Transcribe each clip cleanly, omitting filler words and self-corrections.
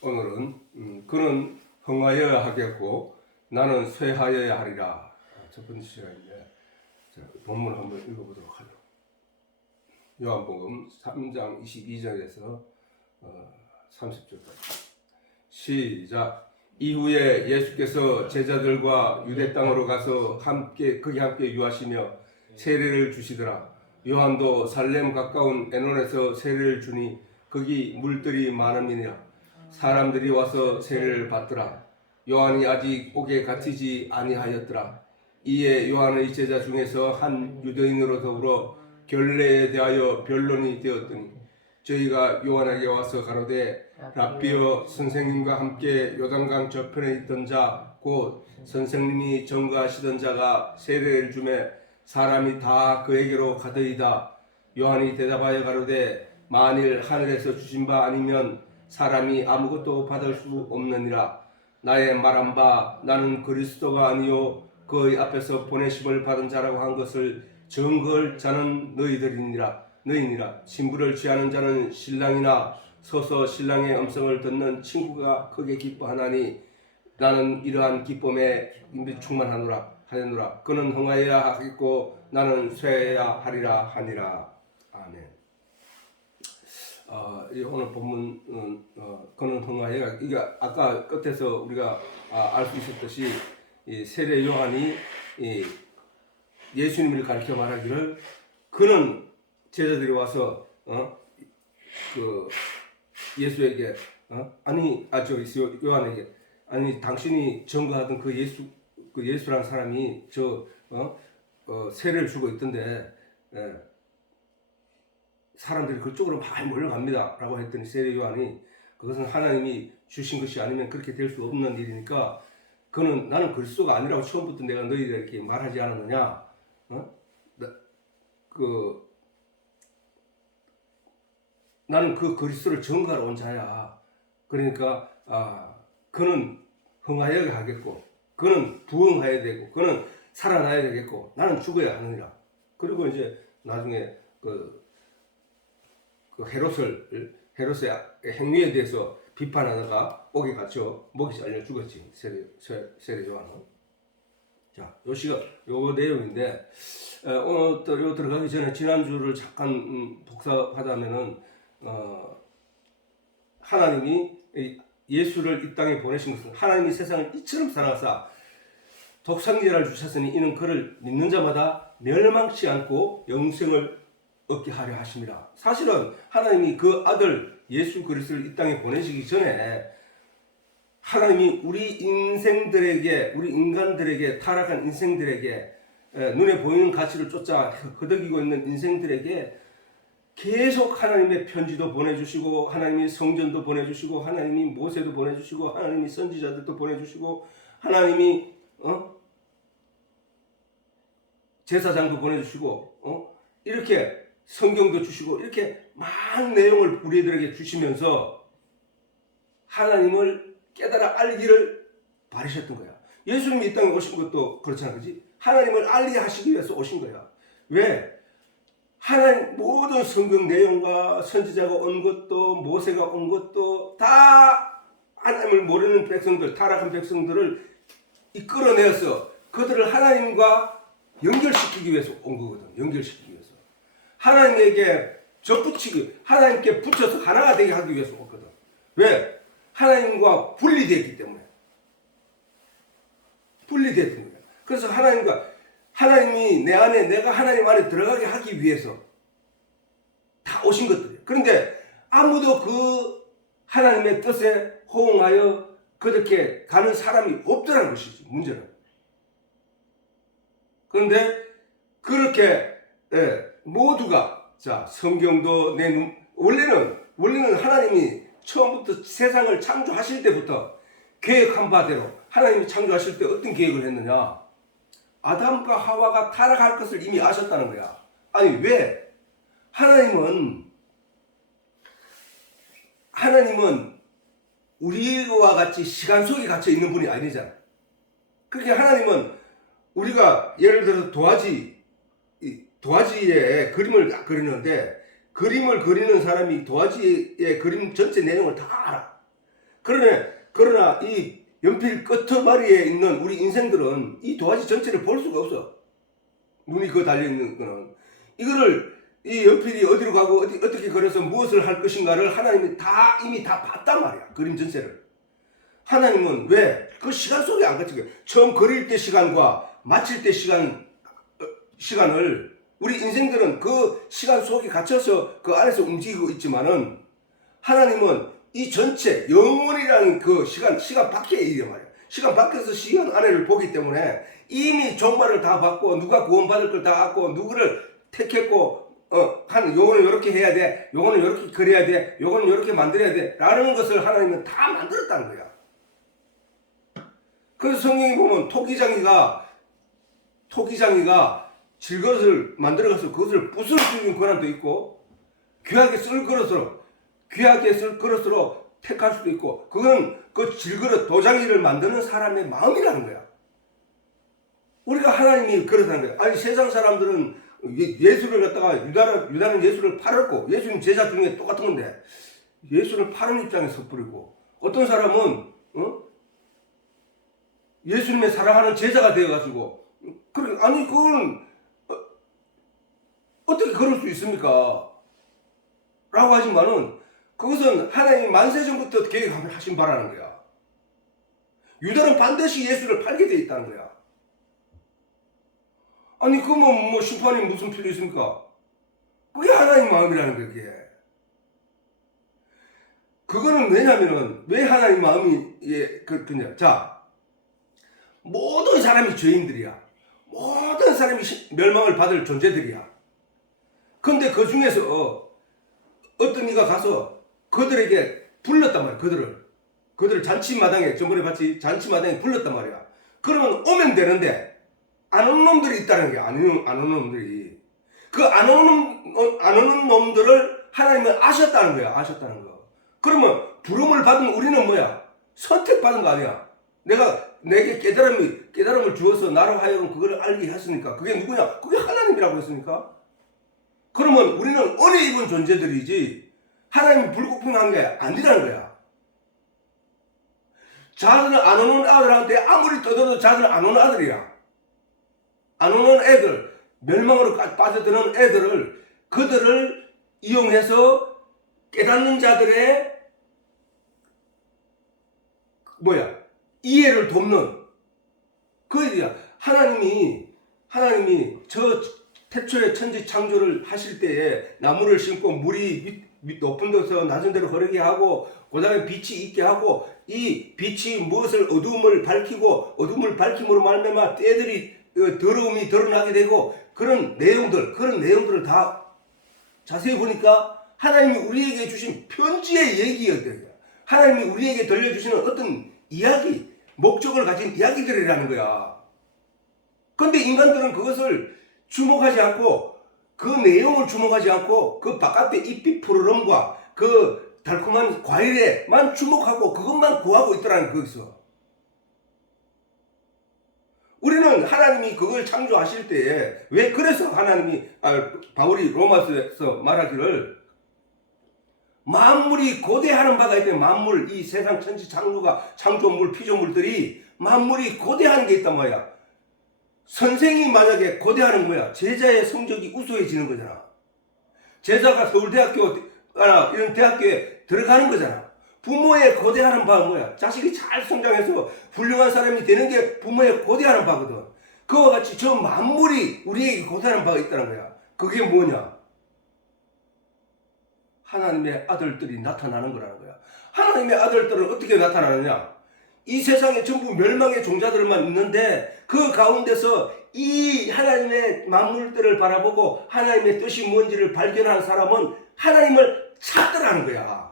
오늘은 그는 흥하여야 하겠고 나는 쇠하여야 하리라. 첫 번째 시간인데 본문을 한번 읽어보도록 하죠. 요한복음 3장 22절에서 30절까지 시작. 이후에 예수께서 제자들과 유대 땅으로 가서 거기 함께 유하시며 세례를 주시더라. 요한도 살렘 가까운 에논에서 세례를 주니 거기 물들이 많음이니라. 사람들이 와서 세례를 받더라. 요한이 아직 옥에 갇히지 아니하였더라. 이에 요한의 제자 중에서 한 유대인으로 더불어 결례에 대하여 변론이 되었더니 저희가 요한에게 와서 가로되 랍비여, 선생님과 함께 요단강 저편에 있던 자 곧 선생님이 전거하시던 자가 세례를 주매 사람이 다 그에게로 가더이다. 요한이 대답하여 가로되 만일 하늘에서 주신 바 아니면 사람이 아무것도 받을 수 없느니라. 나의 말한 바 나는 그리스도가 아니요 그의 앞에서 보내심을 받은 자라고 한 것을 증거할 자는 너희니라. 신부를 취하는 자는 신랑이나 서서 신랑의 음성을 듣는 친구가 크게 기뻐하나니 나는 이러한 기쁨에 충만하노라. 그는 흥하여야 하겠고 나는 쇠해야 하리라 하니라. 아멘. 오늘 본문은 그는 흥하여야, 이게 아까 끝에서 우리가 알 수 있었듯이 이 세례 요한이 예수님을 가르쳐 말하기를 그는 제자들이 와서 그 예수에게 요한에게 아니 당신이 전거하던 그 예수라는 사람이 세례를 주고 있던데 사람들이 그쪽으로 많이 몰려갑니다 라고 했더니 세례 요한이 그것은 하나님이 주신 것이 아니면 그렇게 될 수 없는 일이니까 그는 나는 그리스도가 아니라고 처음부터 내가 너희들에게 이렇게 말하지 않았느냐. 나는 그 그리스도를 전거하러 온 자야. 그러니까 그는 흥하여야 하겠고 그는 부흥해야 되고 그는 살아나야 되겠고 나는 죽어야 하느니라. 그리고 이제 나중에 그 헤롯의 행위에 대해서 비판하다가 옥에 갇혀 목이 잘려 죽었지. 세례 요한은. 자, 요 내용인데 오늘 또 요 들어가기 전에 지난주를 잠깐 복사하자면은 하나님이 예수를 이 땅에 보내신 것은 하나님이 세상을 이처럼 사랑하사 독생자를 주셨으니 이는 그를 믿는 자마다 멸망치 않고 영생을 얻게 하려 하심이라. 사실은 하나님이 그 아들 예수 그리스도를 이 땅에 보내시기 전에 하나님이 우리 인간들에게 타락한 인생들에게 눈에 보이는 가치를 쫓아 허덕이고 있는 인생들에게 계속 하나님의 편지도 보내주시고 하나님이 성전도 보내주시고 하나님이 모세도 보내주시고 하나님이 선지자들도 보내주시고 하나님이 제사장도 보내주시고 이렇게 성경도 주시고 이렇게 많은 내용을 우리들에게 주시면서 하나님을 깨달아 알기를 바라셨던 거야. 예수님이 이 땅에 오신 것도 그렇잖아, 그지? 하나님을 알게 하시기 위해서 오신 거야. 왜? 하나님 모든 성경 내용과 선지자가 온 것도 모세가 온 것도 다 하나님을 모르는 백성들, 타락한 백성들을 이끌어내어서 그들을 하나님과 연결시키기 위해서 온 거거든. 연결시키기 위해서. 하나님에게 하나님께 붙여서 하나가 되게 하기 위해서 왔거든. 왜? 하나님과 분리되었기 때문에. 분리되었던 거야. 그래서 하나님이 내 안에, 내가 하나님 안에 들어가게 하기 위해서 다 오신 것들이에요. 그런데 아무도 그 하나님의 뜻에 호응하여 그렇게 가는 사람이 없더라는 것이지, 문제는. 그런데 그렇게 모두가 성경도 원래는 하나님이 처음부터 세상을 창조하실 때부터 계획한 바대로 하나님이 창조하실 때 어떤 계획을 했느냐? 아담과 하와가 타락할 것을 이미 아셨다는 거야. 아니 왜? 하나님은 우리와 같이 시간 속에 갇혀 있는 분이 아니잖아. 그렇게 하나님은 우리가 예를 들어서 도화지에 그림을 그리는데 그림을 그리는 사람이 도화지의 그림 전체 내용을 다 알아. 그러나 이 연필 끄트머리에 있는 우리 인생들은 이 도화지 전체를 볼 수가 없어. 눈이 그 달려있는 거는. 이거를 이 연필이 어디로 가고 어떻게 그려서 무엇을 할 것인가를 하나님이 이미 다 봤단 말이야. 그림 전체를. 하나님은 왜? 그 시간 속에 안 갇히게. 처음 그릴 때 시간과 마칠 때 시간을 우리 인생들은 그 시간 속에 갇혀서 그 안에서 움직이고 있지만은 하나님은 이 전체 영원이라는 그 시간 밖에 일이야 말이야. 시간 밖에서 시간 안에를 보기 때문에 이미 종말을 다 받고 누가 구원받을 걸 다 받고 누구를 택했고 요거는 이렇게 해야 돼. 요거는 이렇게 그려야 돼. 요거는 이렇게 만들어야 돼. 라는 것을 하나님은 다 만들었다는 거야. 그래서 성경에 보면 토기장이가 질것을 만들어가서 그것을 부술 수 있는 권한도 있고 귀하게 쓸 그릇으로 택할 수도 있고 그건 그 질그릇 도장이를 만드는 사람의 마음이라는 거야. 우리가 하나님이 그렇다는 거야. 아니 세상 사람들은 예수를 갖다가 유다는 예수를 팔았고 예수님 제자 중에 똑같은 건데 예수를 파는 입장에 섣부리고 어떤 사람은 예수님의 사랑하는 제자가 되어가지고 아니 그건 어떻게 그럴 수 있습니까? 라고 하지만은 그것은 하나님이 만세전부터 계획하신 바라는 거야. 유다는 반드시 예수를 팔게 돼 있다는 거야. 아니 그러면 뭐 심판이 무슨 필요 있습니까? 그게 하나님 마음이라는 거야. 그게. 그거는 왜냐면은 왜 하나님 마음이 그냐? 자, 모든 사람이 죄인들이야. 모든 사람이 멸망을 받을 존재들이야. 근데 그 중에서 어떤 이가 가서 그들에게 불렀단 말이야. 그들을 잔치마당에 저번에 같이 잔치마당에 불렀단 말이야. 그러면 오면 되는데 안 오는 놈들이 있다는 게 안 오는 놈들이 그 안 오는 놈들을 하나님은 아셨다는 거야. 아셨다는 거. 그러면 부름을 받은 우리는 뭐야? 선택받은 거 아니야. 내게 깨달음을 주어서 나로 하여금 그걸 알게 했으니까 그게 누구냐? 그게 하나님이라고 했으니까. 그러면 우리는 은혜 입은 존재들이지 하나님이 불공평한 게 아니라는 거야. 자들은 안 오는 아들한테 아무리 떠들어도 자들은 안 오는 아들이야. 안 오는 애들, 멸망으로 빠져드는 애들을 그들을 이용해서 깨닫는 자들의 이해를 돕는 그 일이야. 하나님이 저 태초에 천지 창조를 하실 때에 나무를 심고 물이 높은 데서 낮은 데로 흐르게 하고 그 다음에 빛이 있게 하고 이 빛이 무엇을 어둠을 밝히고 어둠을 밝힘으로 말미암아 때들이 더러움이 드러나게 되고 그런 내용들을 다 자세히 보니까 하나님이 우리에게 주신 편지의 얘기였대요. 하나님이 우리에게 들려주시는 어떤 이야기, 목적을 가진 이야기들이라는 거야. 근데 인간들은 그것을 주목하지 않고 그 내용을 주목하지 않고 그 바깥의 잎이 푸르름과 그 달콤한 과일에만 주목하고 그것만 구하고 있더라는 거기서. 우리는 하나님이 그걸 창조하실 때에 왜 그래서 바울이 로마서에서 말하기를 만물이 고대하는 바가 있대. 만물, 이 세상 천지 창조물, 피조물들이 만물이 고대하는 게 있단 말이야. 선생이 만약에 고대하는 거야. 제자의 성적이 우수해지는 거잖아. 제자가 서울대학교, 이런 대학교에 들어가는 거잖아. 부모의 고대하는 바는 뭐야? 자식이 잘 성장해서 훌륭한 사람이 되는 게 부모의 고대하는 바거든. 그와 같이 저 만물이 우리에게 고대하는 바가 있다는 거야. 그게 뭐냐? 하나님의 아들들이 나타나는 거라는 거야. 하나님의 아들들은 어떻게 나타나느냐? 이 세상에 전부 멸망의 종자들만 있는데 그 가운데서 이 하나님의 만물들을 바라보고 하나님의 뜻이 뭔지를 발견한 사람은 하나님을 찾더라는 거야.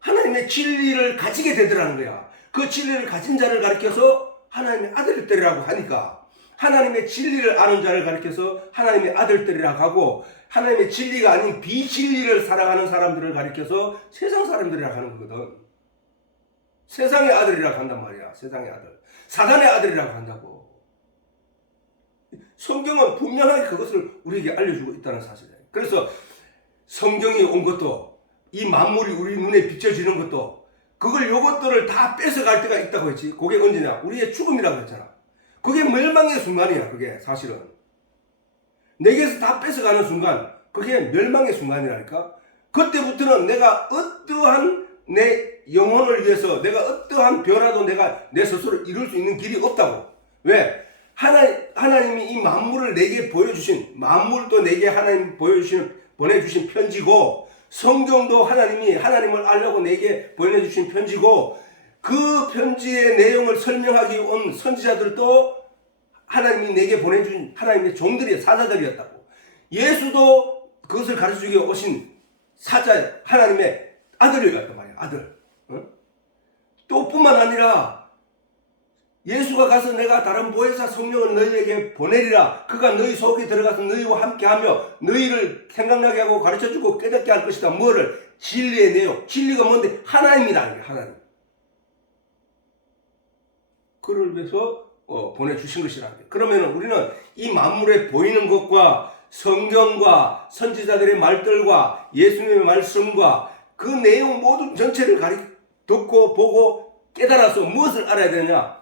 하나님의 진리를 가지게 되더라는 거야. 그 진리를 가진 자를 가리켜서 하나님의 아들들이라고 하니까 하나님의 진리를 아는 자를 가리켜서 하나님의 아들들이라고 하고 하나님의 진리가 아닌 비진리를 살아가는 사람들을 가리켜서 세상 사람들이라고 하는 거거든. 세상의 아들이라고 한단 말이야. 세상의 아들. 사단의 아들이라고 한다고. 성경은 분명하게 그것을 우리에게 알려주고 있다는 사실이에요. 그래서 성경이 온 것도 이 만물이 우리 눈에 비춰지는 것도 그걸 요것들을 다 뺏어갈 때가 있다고 했지. 그게 언제냐? 우리의 죽음이라고 했잖아. 그게 멸망의 순간이야. 그게 사실은 내게서 다 뺏어가는 순간, 그게 멸망의 순간이라니까. 그때부터는 내가 어떠한 내 영혼을 위해서 내가 어떠한 변화도 내가 내 스스로 이룰 수 있는 길이 없다고. 왜? 하나님이 이 만물을 내게 보여주신, 만물도 내게 하나님 보내주신 편지고, 성경도 하나님이 하나님을 알려고 내게 보내주신 편지고, 그 편지의 내용을 설명하기 온 선지자들도 하나님이 내게 보내준 하나님의 종들이 사자들이었다고. 예수도 그것을 가르쳐주기 오신 사자, 하나님의 아들이었단 말이야. 아들. 또 뿐만 아니라 예수가 가서 내가 다른 보혜사 성령을 너희에게 보내리라. 그가 너희 속에 들어가서 너희와 함께하며 너희를 생각나게 하고 가르쳐주고 깨닫게 할 것이다. 뭐를? 진리의 내용. 진리가 뭔데? 하나님이라는 게 하나님. 그를 위해서 보내주신 것이라는 게. 그러면 우리는 이 만물에 보이는 것과 성경과 선지자들의 말들과 예수님의 말씀과 그 내용 모든 전체를 듣고 보고 깨달아서 무엇을 알아야 되느냐?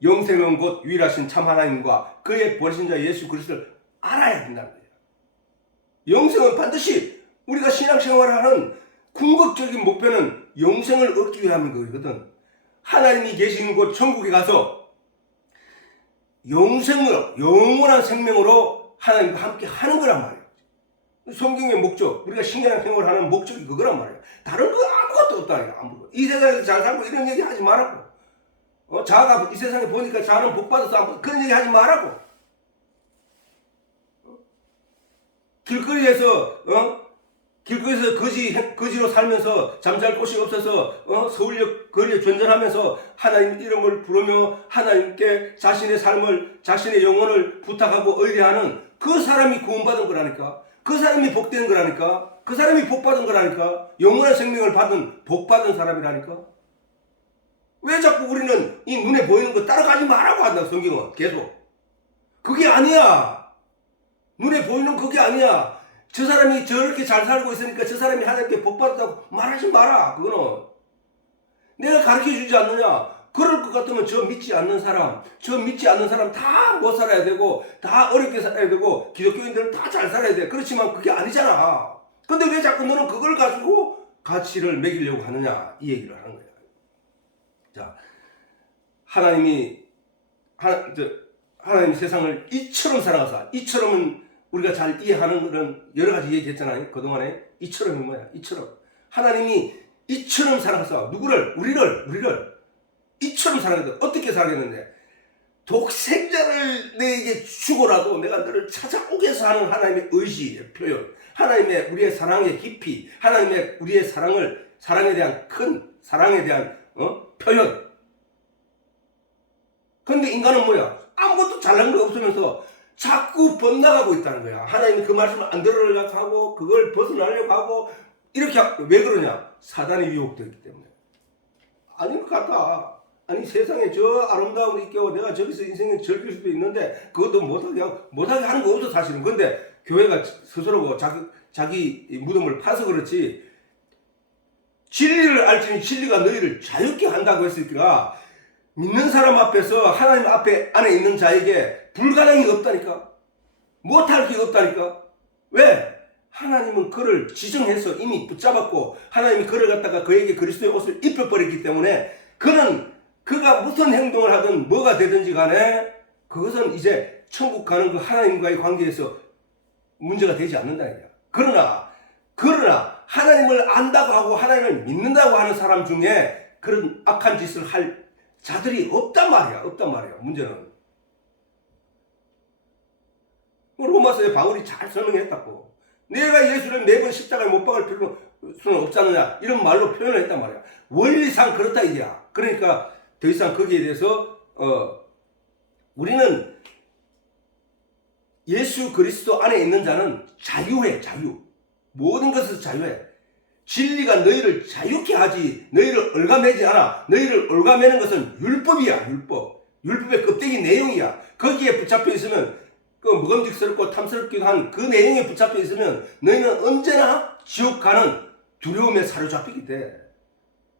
영생은 곧 유일하신 참 하나님과 그의 보내신 자 예수 그리스도를 알아야 된다는 거예요. 영생은 반드시 우리가 신앙생활을 하는 궁극적인 목표는 영생을 얻기 위함인 거거든. 하나님이 계시는 곳 천국에 가서 영생으로, 영원한 생명으로 하나님과 함께 하는 거란 말이에요. 성경의 목적, 우리가 신앙생활을 하는 목적이 그거란 말이에요. 다른 거 아무것도 없다. 아무것도. 이 세상에서 잘 살고 이런 얘기 하지 말라고. 자가 이 세상에 보니까 자는 복 받아서 그런 얘기 하지 말라고. 길거리에서 거지로 살면서 잠잘 곳이 없어서 서울역 거리에 전전하면서 하나님 이름을 부르며 하나님께 자신의 삶을, 자신의 영혼을 부탁하고 의뢰하는 그 사람이 구원받은 거라니까. 그 사람이 복된 거라니까. 그 사람이 복받은 거라니까. 영원한 생명을 받은 복받은 사람이라니까. 왜 자꾸 우리는 이 눈에 보이는 거 따라가지 말라고 한다. 성경은 계속. 그게 아니야. 눈에 보이는 그게 아니야. 저 사람이 저렇게 잘 살고 있으니까 저 사람이 하나님께 복받았다고 말하지 마라. 그거는 내가 가르쳐주지 않느냐. 그럴 것 같으면 저 믿지 않는 사람 다 못 살아야 되고 다 어렵게 살아야 되고 기독교인들은 다 잘 살아야 돼. 그렇지만 그게 아니잖아. 근데 왜 자꾸 너는 그걸 가지고 가치를 매기려고 하느냐. 이 얘기를 하는 거야. 자, 하나님이 세상을 이처럼 사랑하사, 이처럼은 우리가 잘 이해하는 그런 여러 가지 얘기했잖아요. 그동안에 이처럼이 뭐야? 이처럼. 하나님이 이처럼 사랑하사 누구를? 우리를 이처럼 사랑했다. 어떻게 사랑했는데? 독생자를 내게 주고라도 내가 너를 찾아오게 해서 하는 하나님의 의지의 표현, 하나님의 우리의 사랑의 깊이, 하나님의 우리의 사랑에 대한 큰 사랑에 대한 표현. 그런데 인간은 뭐야? 아무것도 잘난 거 없으면서 자꾸 번나가고 있다는 거야. 하나님이 그 말씀을 안 들으려고 하고 그걸 벗어나려고 하고 이렇게 왜 그러냐? 사단이 유혹되기 때문에. 아닌 것 같아. 아니 세상에 저 아름다움이 있고 내가 저기서 인생을 즐길 수도 있는데 그것도 못하게 하는 거 없어 사실은. 근데 교회가 스스로 자기 무덤을 파서 그렇지. 진리를 알지니 진리가 너희를 자유케 한다고 했으니까 믿는 사람 앞에서 하나님 안에 있는 자에게 불가능이 없다니까. 못할 게 없다니까. 왜? 하나님은 그를 지정해서 이미 붙잡았고 하나님이 그를 갖다가 그에게 그리스도의 옷을 입혀버렸기 때문에 그가 무슨 행동을 하든 뭐가 되든지 간에 그것은 이제 천국 가는 그 하나님과의 관계에서 문제가 되지 않는다. 그러나 하나님을 안다고 하고 하나님을 믿는다고 하는 사람 중에 그런 악한 짓을 할 자들이 없단 말이야. 문제는. 로마서에 바울이 잘 설명했다고. 내가 예수를 매번 십자가에 못 박을 필요는 없지 않느냐. 이런 말로 표현을 했단 말이야. 원리상 그렇다 이게야. 그러니까 더 이상 거기에 대해서 우리는 예수 그리스도 안에 있는 자는 자유해. 모든 것에서 자유해. 진리가 너희를 자유케 하지 너희를 얽어매지 않아. 너희를 얽어매는 것은 율법이야. 율법의 껍데기 내용이야. 거기에 붙잡혀 있으면 그 먹음직스럽고 탐스럽기도 한 그 내용에 붙잡혀 있으면 너희는 언제나 지옥 가는 두려움에 사로잡히게 돼.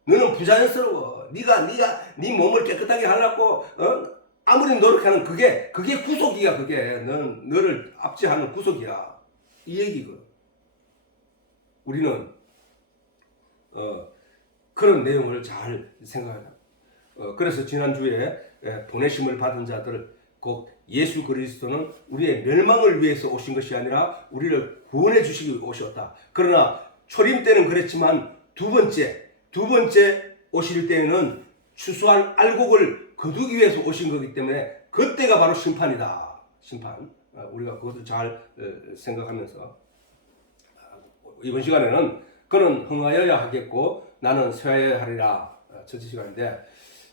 너는 부자연스러워. 네 몸을 깨끗하게 하려고 아무리 노력하는 그게 구속이야. 그게 너를 압제하는 구속이야. 이 얘기거든. 우리는 그런 내용을 잘 생각하자. 그래서 지난주에 보내심을 받은 자들, 곧 예수 그리스도는 우리의 멸망을 위해서 오신 것이 아니라 우리를 구원해 주시기 오셨다. 그러나 초림 때는 그랬지만 두 번째 오실 때는 추수할 알곡을 거두기 위해서 오신 거기 때문에 그때가 바로 심판이다. 심판. 우리가 그것을 잘 생각하면서 이번 시간에는 그는 흥하여야 하겠고 나는 쇠하여야 하리라. 첫째 시간인데,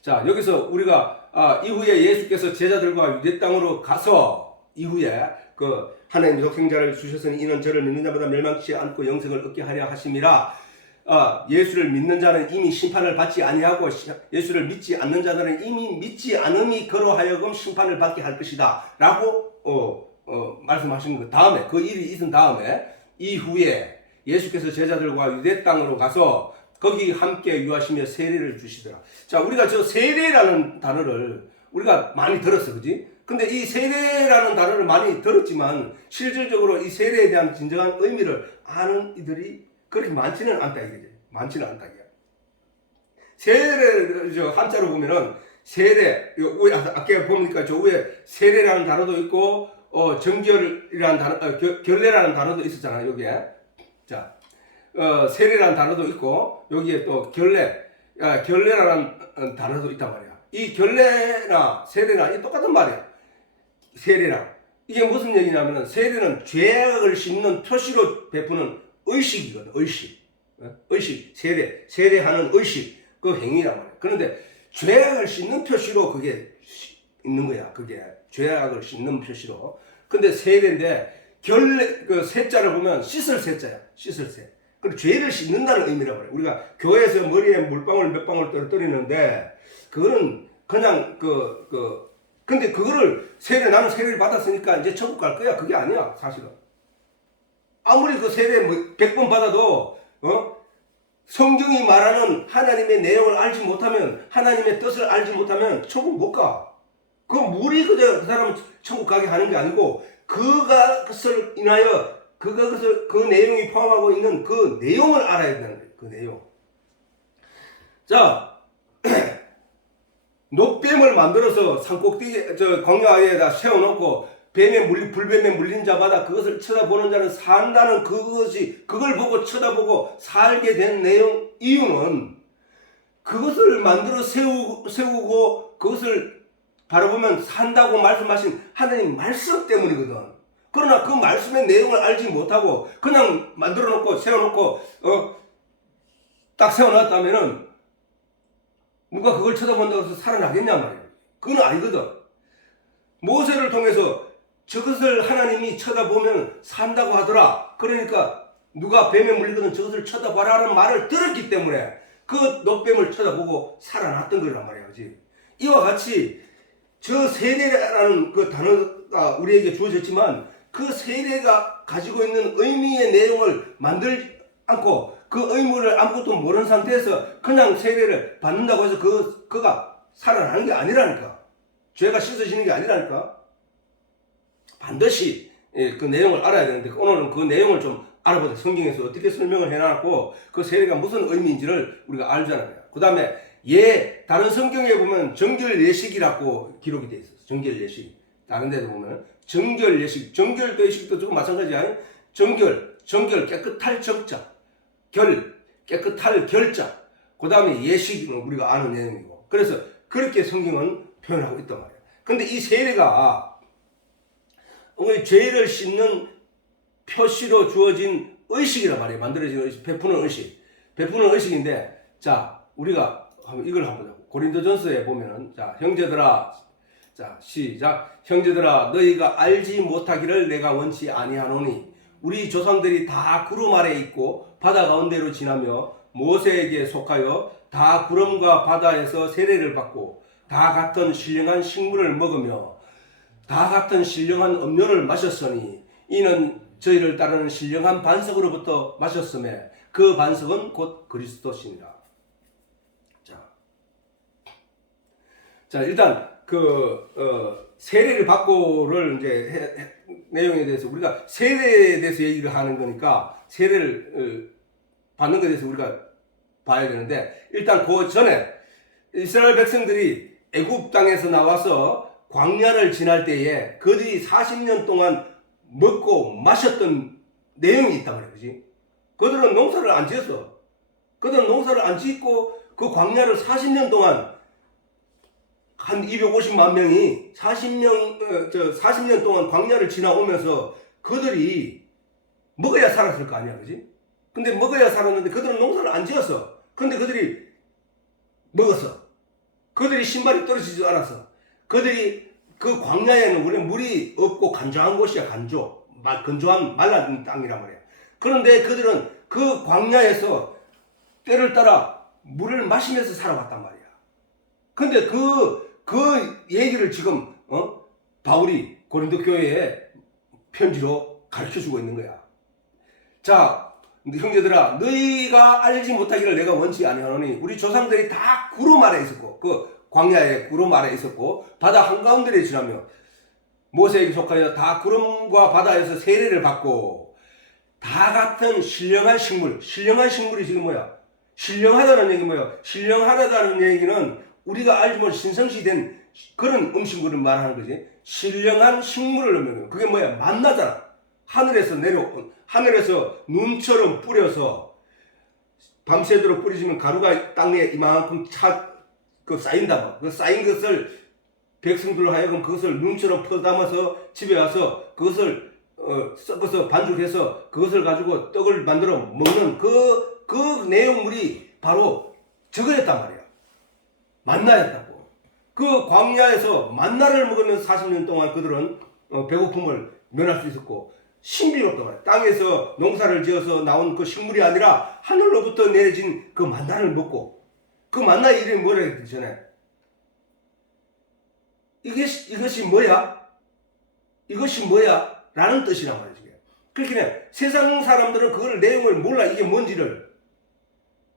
자, 여기서 우리가 이후에 예수께서 제자들과 유대 땅으로 가서 이후에 그 하나님 독생자를 주셨으니 이는 저를 믿는 자보다 멸망치 않고 영생을 얻게 하려 하심이라. 예수를 믿는 자는 이미 심판을 받지 아니하고 예수를 믿지 않는 자들은 이미 믿지 않음이 그로 하여금 심판을 받게 할 것이다 라고 말씀하신 것. 다음에 그 일이 있은 다음에 이후에 예수께서 제자들과 유대 땅으로 가서 거기 함께 유하시며 세례를 주시더라. 자, 우리가 저 세례라는 단어를 우리가 많이 들었어, 그지? 근데 이 세례라는 단어를 많이 들었지만 실질적으로 이 세례에 대한 진정한 의미를 아는 이들이 그렇게 많지는 않다 이거지. 많지는 않다 이게. 세례를 저 한자로 보면은 세례, 위에 아까 보니까 저 위에 세례라는 단어도 있고 정결이라는 단어, 결례라는 단어도 있었잖아요, 여기에. 자, 세례라는 단어도 있고 여기에 또 결례라는 단어도 있단 말이야. 이 결례나 세례나 이 똑같은 말이야. 세례랑 이게 무슨 얘기냐면은 세례는 죄악을 씻는 표시로 베푸는 의식이거든. 의식, 세례하는 의식, 그 행위란 말이야. 그런데 죄악을 씻는 표시로 그게 있는 거야. 그게 죄악을 씻는 표시로. 근데 세례인데 그 세자를 보면 씻을 세자야. 씻을 세. 그리고 죄를 씻는다는 의미라고 그래. 우리가 교회에서 머리에 물방울 몇 방울 떨어뜨리는데 그거는 그냥 근데 그거를 나는 세례를 받았으니까 이제 천국 갈 거야. 그게 아니야, 사실은. 아무리 그 세례 100번 받아도 성경이 말하는 하나님의 내용을 알지 못하면, 하나님의 뜻을 알지 못하면 천국 못 가. 그 물이 그 사람은 천국 가게 하는 게 아니고 그것을 인하여 그 내용이 포함하고 있는 그 내용을 알아야 된다는 거예요. 그 내용. 자, 노뱀을 만들어서 산꼭대기 광야에다 세워놓고 불뱀에 물린 자마다 그것을 쳐다보는 자는 산다는 그걸 보고 쳐다보고 살게 된 이유는 그것을 만들어 세우고 그것을 바라보면 산다고 말씀하신 하나님 말씀 때문이거든. 그러나 그 말씀의 내용을 알지 못하고 그냥 만들어 놓고 세워놓고 딱 세워놨다면은 누가 그걸 쳐다본다고 해서 살아나겠냐 말이야. 그건 아니거든. 모세를 통해서 저것을 하나님이 쳐다보면 산다고 하더라. 그러니까 누가 뱀에 물리거든 저것을 쳐다봐라는 말을 들었기 때문에 그 노뱀을 쳐다보고 살아났던 거란 말이야. 그렇지? 이와 같이 저 세례라는 그 단어가 우리에게 주어졌지만 그 세례가 가지고 있는 의미의 내용을 만들지 않고 그 의무를 아무것도 모르는 상태에서 그냥 세례를 받는다고 해서 그가 살아나는 게 아니라니까. 죄가 씻어지는 게 아니라니까. 반드시 그 내용을 알아야 되는데 오늘은 그 내용을 좀 알아보자. 성경에서 어떻게 설명을 해놨고 그 세례가 무슨 의미인지를 우리가 알잖아요. 그 다음에 다른 성경에 보면 정결예식이라고 기록이 되어 있어요. 정결예식. 다른 데도 보면 정결예식, 정결예식도 조금 마찬가지야. 정결 깨끗할 정자, 깨끗할 결자. 그 다음에 예식은 우리가 아는 내용이고. 그래서 그렇게 성경은 표현하고 있단 말이에요. 근데 이 세례가 죄를 씻는 표시로 주어진 의식이란 말이에요. 만들어진 의식, 베푸는 의식인데, 자, 우리가 이걸 한번 보자. 고린도전서에 보면은, 자, 형제들아, 자, 시작. 형제들아, 너희가 알지 못하기를 내가 원치 아니하노니, 우리 조상들이 다 구름 아래 있고 바다 가운데로 지나며 모세에게 속하여 다 구름과 바다에서 세례를 받고 다 같은 신령한 식물을 먹으며 다 같은 신령한 음료를 마셨으니 이는 저희를 따르는 신령한 반석으로부터 마셨음에 그 반석은 곧 그리스도시니라. 자, 일단 세례를 받고를 이제 내용에 대해서 우리가 세례에 대해서 얘기를 하는 거니까 세례를 받는 것에 대해서 우리가 봐야 되는데, 일단 그 전에 이스라엘 백성들이 애굽 땅에서 나와서 광야를 지날 때에 그들이 40년 동안 먹고 마셨던 내용이 있단 말이야. 그지? 그들은 농사를 안 지었어. 그들은 농사를 안 짓고 그 광야를 40년 동안 한 250만 명이 40년 동안 광야를 지나오면서 그들이 먹어야 살았을 거 아니야. 그지? 근데 먹어야 살았는데 그들은 농사를 안 지었어. 근데 그들이 먹었어. 그들이 신발이 떨어지지도 않았어. 그들이 그 광야에는 원래 물이 없고 간조한 곳이야. 건조한 말라진 땅이란 말이야. 그런데 그들은 그 광야에서 때를 따라 물을 마시면서 살아왔단 말이야. 근데 그 얘기를 지금 바울이 고린도 교회에 편지로 가르쳐주고 있는 거야. 자, 형제들아, 너희가 알지 못하기를 내가 원치 아니하노니 우리 조상들이 다 구름 아래 있었고 그 광야에 구름 아래 있었고 바다 한가운데를 지나며 모세에게 속하여 다 구름과 바다에서 세례를 받고 다 같은 신령한 식물이 지금 뭐야? 신령하다는 얘기 뭐야? 신령하다는 얘기는 우리가 알지 못한 신성시된 그런 음식물을 말하는 거지. 신령한 식물을 넣으면 그게 뭐야? 만나잖아. 하늘에서 눈처럼 뿌려서 밤새도록 뿌리지면 가루가 땅에 이만큼 쌓인다. 그 쌓인 것을 백성들로 하여금 그것을 눈처럼 퍼담아서 집에 와서 그것을 섞어서 반죽해서 그것을 가지고 떡을 만들어 먹는 그 내용물이 바로 저거였단 말이야. 만나였다고. 그 광야에서 만나를 먹으면서 40년 동안 그들은 배고픔을 면할 수 있었고 신비롭단 말이야. 땅에서 농사를 지어서 나온 그 식물이 아니라 하늘로부터 내려진 그 만나를 먹고, 그 만나의 이름이 뭐라 했기 전에 이것이 뭐야? 이것이 뭐야? 라는 뜻이란 말이지. 그렇게 세상 사람들은 그걸 내용을 몰라. 이게 뭔지를.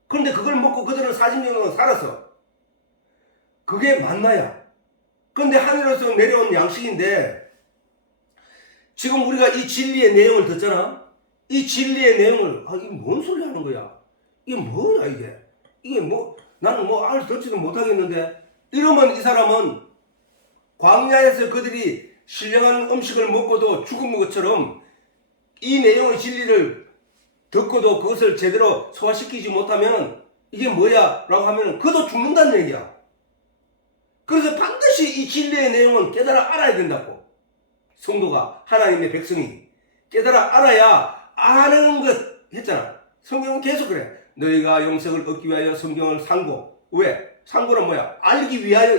그런데 그걸 먹고 그들은 40년 동안 살았어. 그게 만나야. 그런데 하늘에서 내려온 양식인데 지금 우리가 이 진리의 내용을 듣잖아. 이 진리의 내용을 이게 뭔 소리 하는 거야? 이게 뭐야 이게? 이게 뭐 나는 듣지도 못하겠는데, 이러면 이 사람은 광야에서 그들이 신령한 음식을 먹고도 죽은 것처럼 이 내용의 진리를 듣고도 그것을 제대로 소화시키지 못하면 이게 뭐야? 라고 하면 그도 죽는다는 얘기야. 그래서 반드시 이 진리의 내용은 깨달아 알아야 된다고. 성도가, 하나님의 백성이 깨달아 알아야 아는 것 했잖아. 성경은 계속 그래. 너희가 영생을 얻기 위하여 성경을 상고. 왜? 상고는 뭐야? 알기 위하여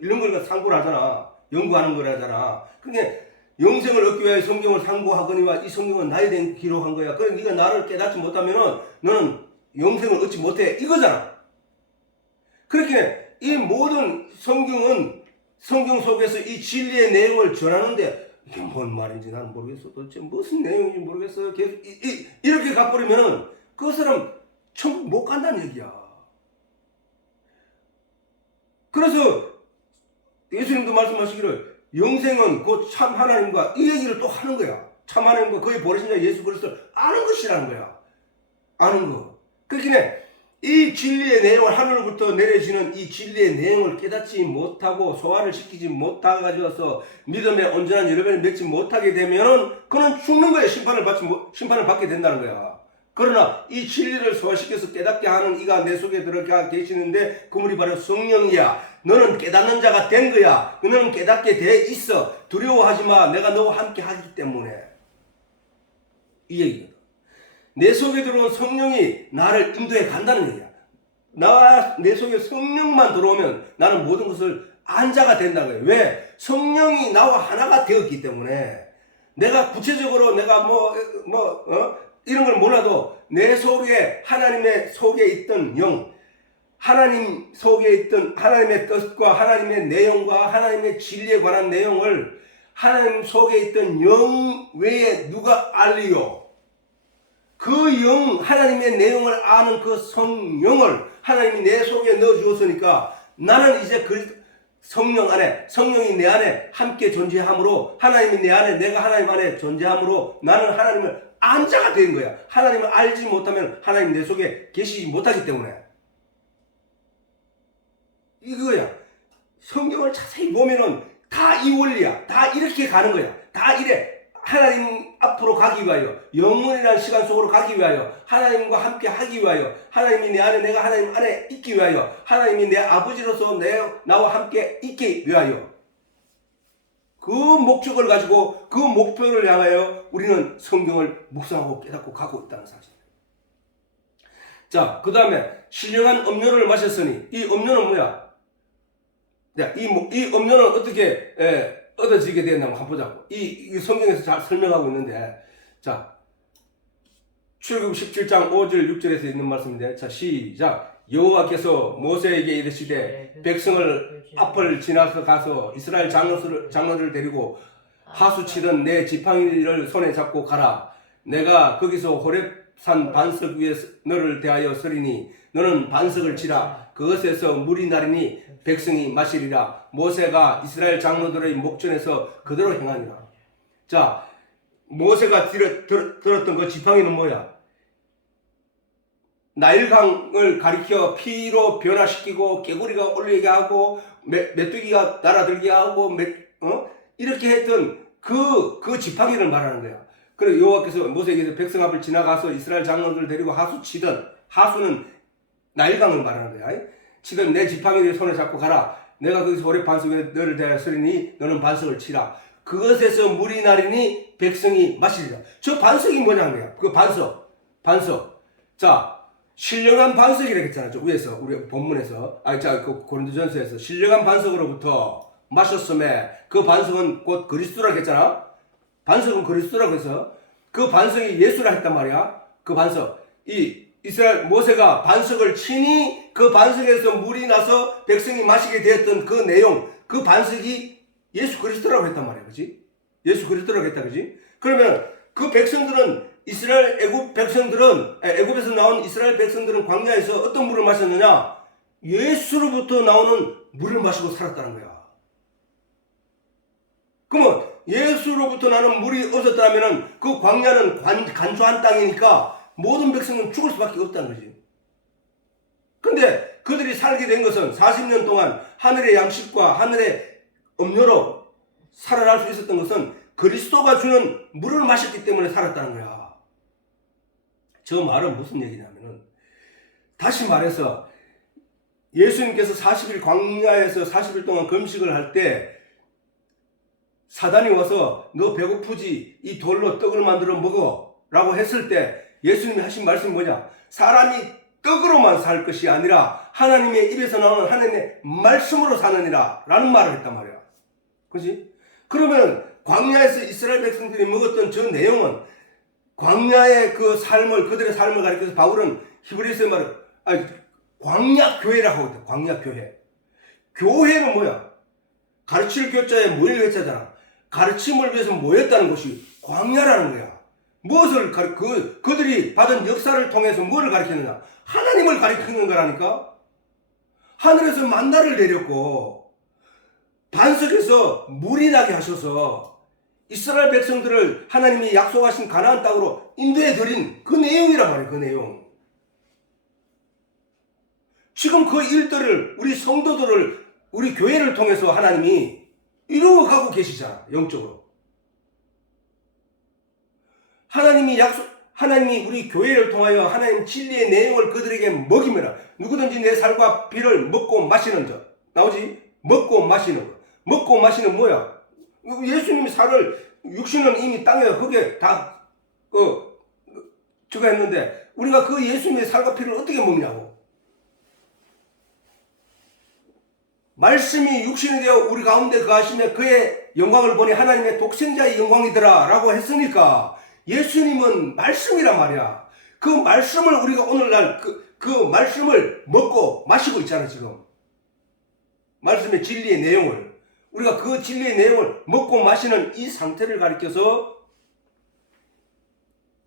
이런 걸 상고를 하잖아. 연구하는 거라잖아. 그러니까 영생을 얻기 위하여 성경을 상고하거니와 이 성경은 나에 대한 기록한 거야. 그러니까 네가 나를 깨닫지 못하면은 너는 영생을 얻지 못해. 이거잖아. 그렇게 이 모든 성경은 성경 속에서 이 진리의 내용을 전하는데 이게 뭔 말인지 난 모르겠어. 도대체 무슨 내용인지 모르겠어. 계속 이렇게 가버리면 그 사람 천국 못 간다는 얘기야. 그래서 예수님도 말씀하시기를 영생은 곧 참 하나님과 이 얘기를 또 하는 거야. 참 하나님과 그의 보내신 자 예수 그리스도를 아는 것이라는 거야. 아는 거. 그렇기에 이 진리의 내용을 하늘로부터 내려지는 이 진리의 내용을 깨닫지 못하고 소화를 시키지 못하가지고서 믿음의 온전한 열매를 맺지 못하게 되면은 그는 죽는 거야. 심판을 받게 된다는 거야. 그러나 이 진리를 소화시켜서 깨닫게 하는 이가 내 속에 들어가 계시는데 그물이 바로 성령이야. 너는 깨닫는 자가 된 거야. 너는 깨닫게 돼 있어. 두려워하지 마. 내가 너와 함께 하기 때문에. 이 얘기거든. 내 속에 들어온 성령이 나를 인도해 간다는 얘기야. 내 속에 성령만 들어오면 나는 모든 것을 안 자가 된다는 거예요. 왜? 성령이 나와 하나가 되었기 때문에 내가 구체적으로 내가 이런 걸 몰라도 내 속에 하나님의 속에 있던 영, 하나님 속에 있던 하나님의 뜻과 하나님의 내용과 하나님의 진리에 관한 내용을 하나님 속에 있던 영 외에 누가 알리요? 그 영, 하나님의 내용을 아는 그 성령을 하나님이 내 속에 넣어주었으니까 나는 이제 성령 안에, 성령이 내 안에 함께 존재함으로, 하나님이 내 안에, 내가 하나님 안에 존재함으로 나는 하나님을 안 자가 된 거야. 하나님을 알지 못하면 하나님 내 속에 계시지 못하기 때문에. 이거야. 성경을 자세히 보면은 다 이 원리야. 다 이렇게 가는 거야. 다 이래. 하나님 앞으로 가기 위하여, 영원이라는 시간 속으로 가기 위하여, 하나님과 함께 하기 위하여, 하나님이 내 안에, 내가 하나님 안에 있기 위하여, 하나님이 내 아버지로서 나와 함께 있기 위하여, 그 목적을 가지고 그 목표를 향하여 우리는 성경을 묵상하고 깨닫고 가고 있다는 사실입니다. 자, 그 다음에 신령한 음료를 마셨으니, 이 음료는 뭐야? 이 음료는 어떻게 얻어지게 되었냐면 한번 보자고. 이 성경에서 잘 설명하고 있는데, 자, 출애굽 17장 5절 6절에서 있는 말씀인데, 자, 시작. 여호와께서 모세에게 이르시되 백성을 앞을 지나서 가서 이스라엘 장로들을 데리고 하수 치던 내 지팡이를 손에 잡고 가라. 내가 거기서 호렙산 반석 위에 너를 대하여 서리니 너는 반석을 치라. 그것에서 물이 나리니 백성이 마시리라. 모세가 이스라엘 장로들의 목전에서 그대로 행하니라. 자, 모세가 들었던 그 지팡이는 뭐야? 나일강을 가리켜 피로 변화시키고 개구리가 올리게 하고 메뚜기가 날아들게 하고 이렇게 했던 그 지팡이를 말하는 거야. 그리고 여호와께서 모세에게서 백성 앞을 지나가서 이스라엘 장로들을 데리고 하수 치던, 하수는 나일강을 말하는 거야. 치던 내 지팡이를 손에 잡고 가라. 내가 거기서 호렙 반석 위에 너를 대하여 서리니 너는 반석을 치라. 그것에서 물이 나리니 백성이 마시리라. 저 반석이 뭐냐는 거야. 그 반석. 자, 신령한 반석이라고 했잖아. 저 위에서 우리 본문에서, 그 고린도전서에서 신령한 반석으로부터 마셨음에 그 반석은 곧 그리스도라고 했잖아. 반석은 그리스도라고 해서 그 반석이 예수라 했단 말이야. 그 반석, 이스라엘 모세가 반석을 치니 그 반석에서 물이 나서 백성이 마시게 되었던 그 내용, 그 반석이 예수 그리스도라고 했단 말이야. 그지? 예수 그리스도라고 했다. 그지? 그러면 그 백성들은, 애굽에서 나온 이스라엘 백성들은 광야에서 어떤 물을 마셨느냐? 예수로부터 나오는 물을 마시고 살았다는 거야. 그러면 예수로부터 나는 물이 없었다면 그 광야는 간조한 땅이니까 모든 백성은 죽을 수밖에 없다는 거지. 근데 그들이 살게 된 것은 40년 동안 하늘의 양식과 하늘의 음료로 살아날 수 있었던 것은 그리스도가 주는 물을 마셨기 때문에 살았다는 거야. 저 말은 무슨 얘기냐면은, 다시 말해서 예수님께서 40일 광야에서 40일 동안 금식을 할 때 사단이 와서 너 배고프지? 이 돌로 떡을 만들어 먹어 라고 했을 때 예수님이 하신 말씀이 뭐냐? 사람이 떡으로만 살 것이 아니라 하나님의 입에서 나오는 하나님의 말씀으로 사느니라 라는 말을 했단 말이야. 그렇지? 그러면 광야에서 이스라엘 백성들이 먹었던 저 내용은 광야의 그 삶을, 그들의 삶을 가리켜서 바울은 히브리서의 말을 광야교회라고 하거든. 광야교회. 교회는 뭐야? 가르칠 교자에 모일 회자잖아. 가르침을 위해서 모였다는 것이 광야라는 거야. 무엇을 그들이 받은 역사를 통해서 무엇을 가르치느냐? 하나님을 가르치는 거라니까? 하늘에서 만나를 내렸고 반석에서 물이 나게 하셔서 이스라엘 백성들을 하나님이 약속하신 가나안 땅으로 인도해 드린 그 내용이란 말이에요. 그 내용. 지금 그 일들을 우리 성도들을, 우리 교회를 통해서 하나님이 이루어가고 계시잖아. 영적으로. 하나님이 우리 교회를 통하여 하나님 진리의 내용을 그들에게 먹이면 누구든지 내 살과 피를 먹고 마시는 자. 나오지? 먹고 마시는 거. 먹고 마시는 뭐야? 예수님이 살을, 육신은 이미 땅에 흙에 다 저거 했는데 우리가 그 예수님의 살과 피를 어떻게 먹냐고. 말씀이 육신이 되어 우리 가운데 거하시며 그의 영광을 보니 하나님의 독생자의 영광이더라 라고 했으니까 예수님은 말씀이란 말이야. 그 말씀을 우리가 오늘날 그 말씀을 먹고 마시고 있잖아. 지금 말씀의 진리의 내용을, 우리가 그 진리의 내용을 먹고 마시는 이 상태를 가리켜서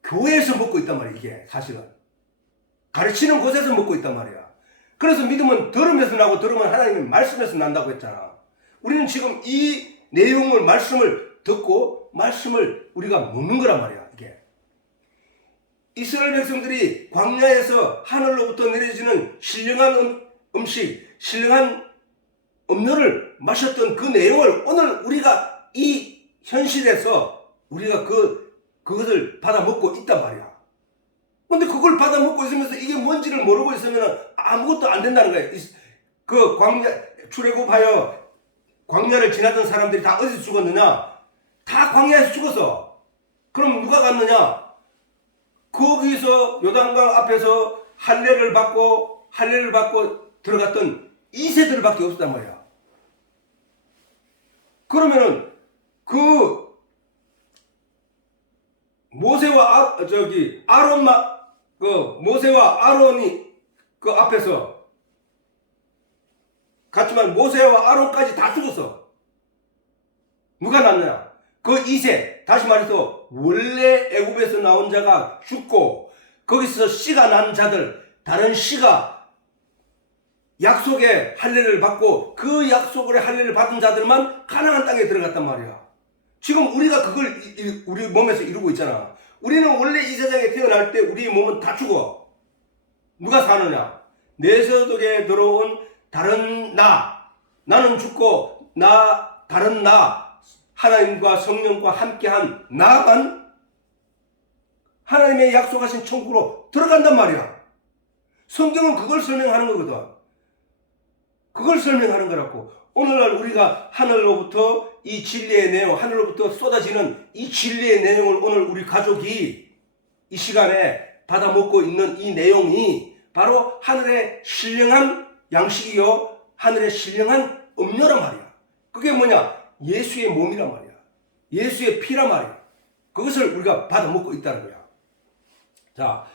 교회에서 먹고 있단 말이야. 이게 사실은 가르치는 곳에서 먹고 있단 말이야. 그래서 믿음은 들으면서 나고 들으면 하나님의 말씀에서 난다고 했잖아. 우리는 지금 이 내용을 말씀을 듣고 말씀을 우리가 먹는 거란 말이야. 이게 이스라엘 백성들이 광야에서 하늘로부터 내려지는 신령한 음식, 신령한 음료를 마셨던 그 내용을 오늘 우리가 이 현실에서 우리가 그것을 받아 먹고 있단 말이야. 근데 그걸 받아 먹고 있으면서 이게 뭔지를 모르고 있으면 아무것도 안 된다는 거예요. 그 광야, 출애굽하여 광야를 지나던 사람들이 다 어디서 죽었느냐? 다 광야에서 죽었어. 그럼 누가 갔느냐? 거기서 요단강 앞에서 할례를 받고 들어갔던 2세들밖에 없었단 말이야. 그러면은 그 모세와 모세와 아론이 그 앞에서 갔지만 모세와 아론까지 다 죽었어. 누가 남느냐? 그 2세, 다시 말해서 원래 애굽에서 나온 자가 죽고 거기서 씨가 난 자들, 다른 씨가 약속의 할례를 받고 그 약속의 할례를 받은 자들만 가나안 땅에 들어갔단 말이야. 지금 우리가 그걸 우리 몸에서 이루고 있잖아. 우리는 원래 이 세상에 태어날 때 우리 몸은 다 죽어. 누가 사느냐? 내 속에 들어온 다른 나는 죽고 다른 하나님과 성령과 함께한 나만 하나님의 약속하신 천국으로 들어간단 말이야. 성경은 그걸 설명하는 거거든. 그걸 설명하는 거라고. 오늘날 우리가 하늘로부터 이 진리의 내용, 하늘로부터 쏟아지는 이 진리의 내용을 오늘 우리 가족이 이 시간에 받아 먹고 있는 이 내용이 바로 하늘의 신령한 양식이요, 하늘의 신령한 음료란 말이야. 그게 뭐냐? 예수의 몸이란 말이야. 예수의 피란 말이야. 그것을 우리가 받아 먹고 있다는 거야. 자,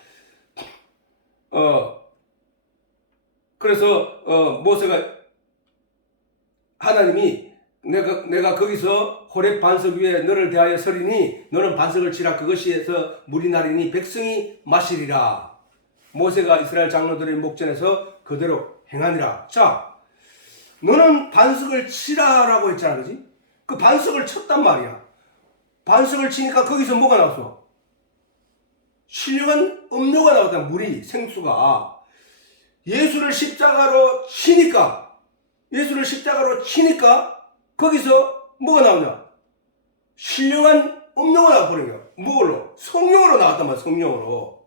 그래서 모세가 하나님이 내가 거기서 호렙 반석 위에 너를 대하여 서리니 너는 반석을 치라. 그것이에서 물이 나리니 백성이 마시리라. 모세가 이스라엘 장로들의 목전에서 그대로 행하니라. 자, 너는 반석을 치라라고 했잖아, 그지? 그 반석을 쳤단 말이야. 반석을 치니까 거기서 뭐가 나왔어? 신령한 음료가 나왔다. 물이, 생수가. 예수를 십자가로 치니까 거기서 뭐가 나오냐? 신령한 음료가 나와버린 거야. 뭐로? 성령으로 나왔단 말이야. 성령으로.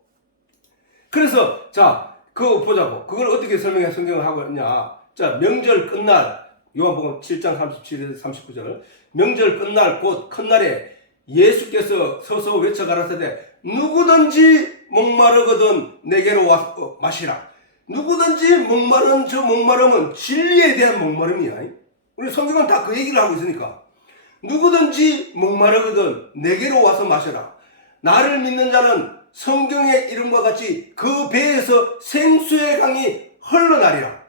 그래서 자, 그거 보자고. 그걸 어떻게 설명해 성경을 하고 있냐? 자, 명절 끝날 요한복음 7장 37에서 39절 명절 끝날 곧 큰날에 예수께서 서서 외쳐 가라사대 누구든지 목마르거든 내게로 와서 마시라. 누구든지 목마른 저 목마름은 진리에 대한 목마름이야. 우리 성경은 다 그 얘기를 하고 있으니까 누구든지 목마르거든 내게로 와서 마셔라. 나를 믿는 자는 성경의 이름과 같이 그 배에서 생수의 강이 흘러나리라.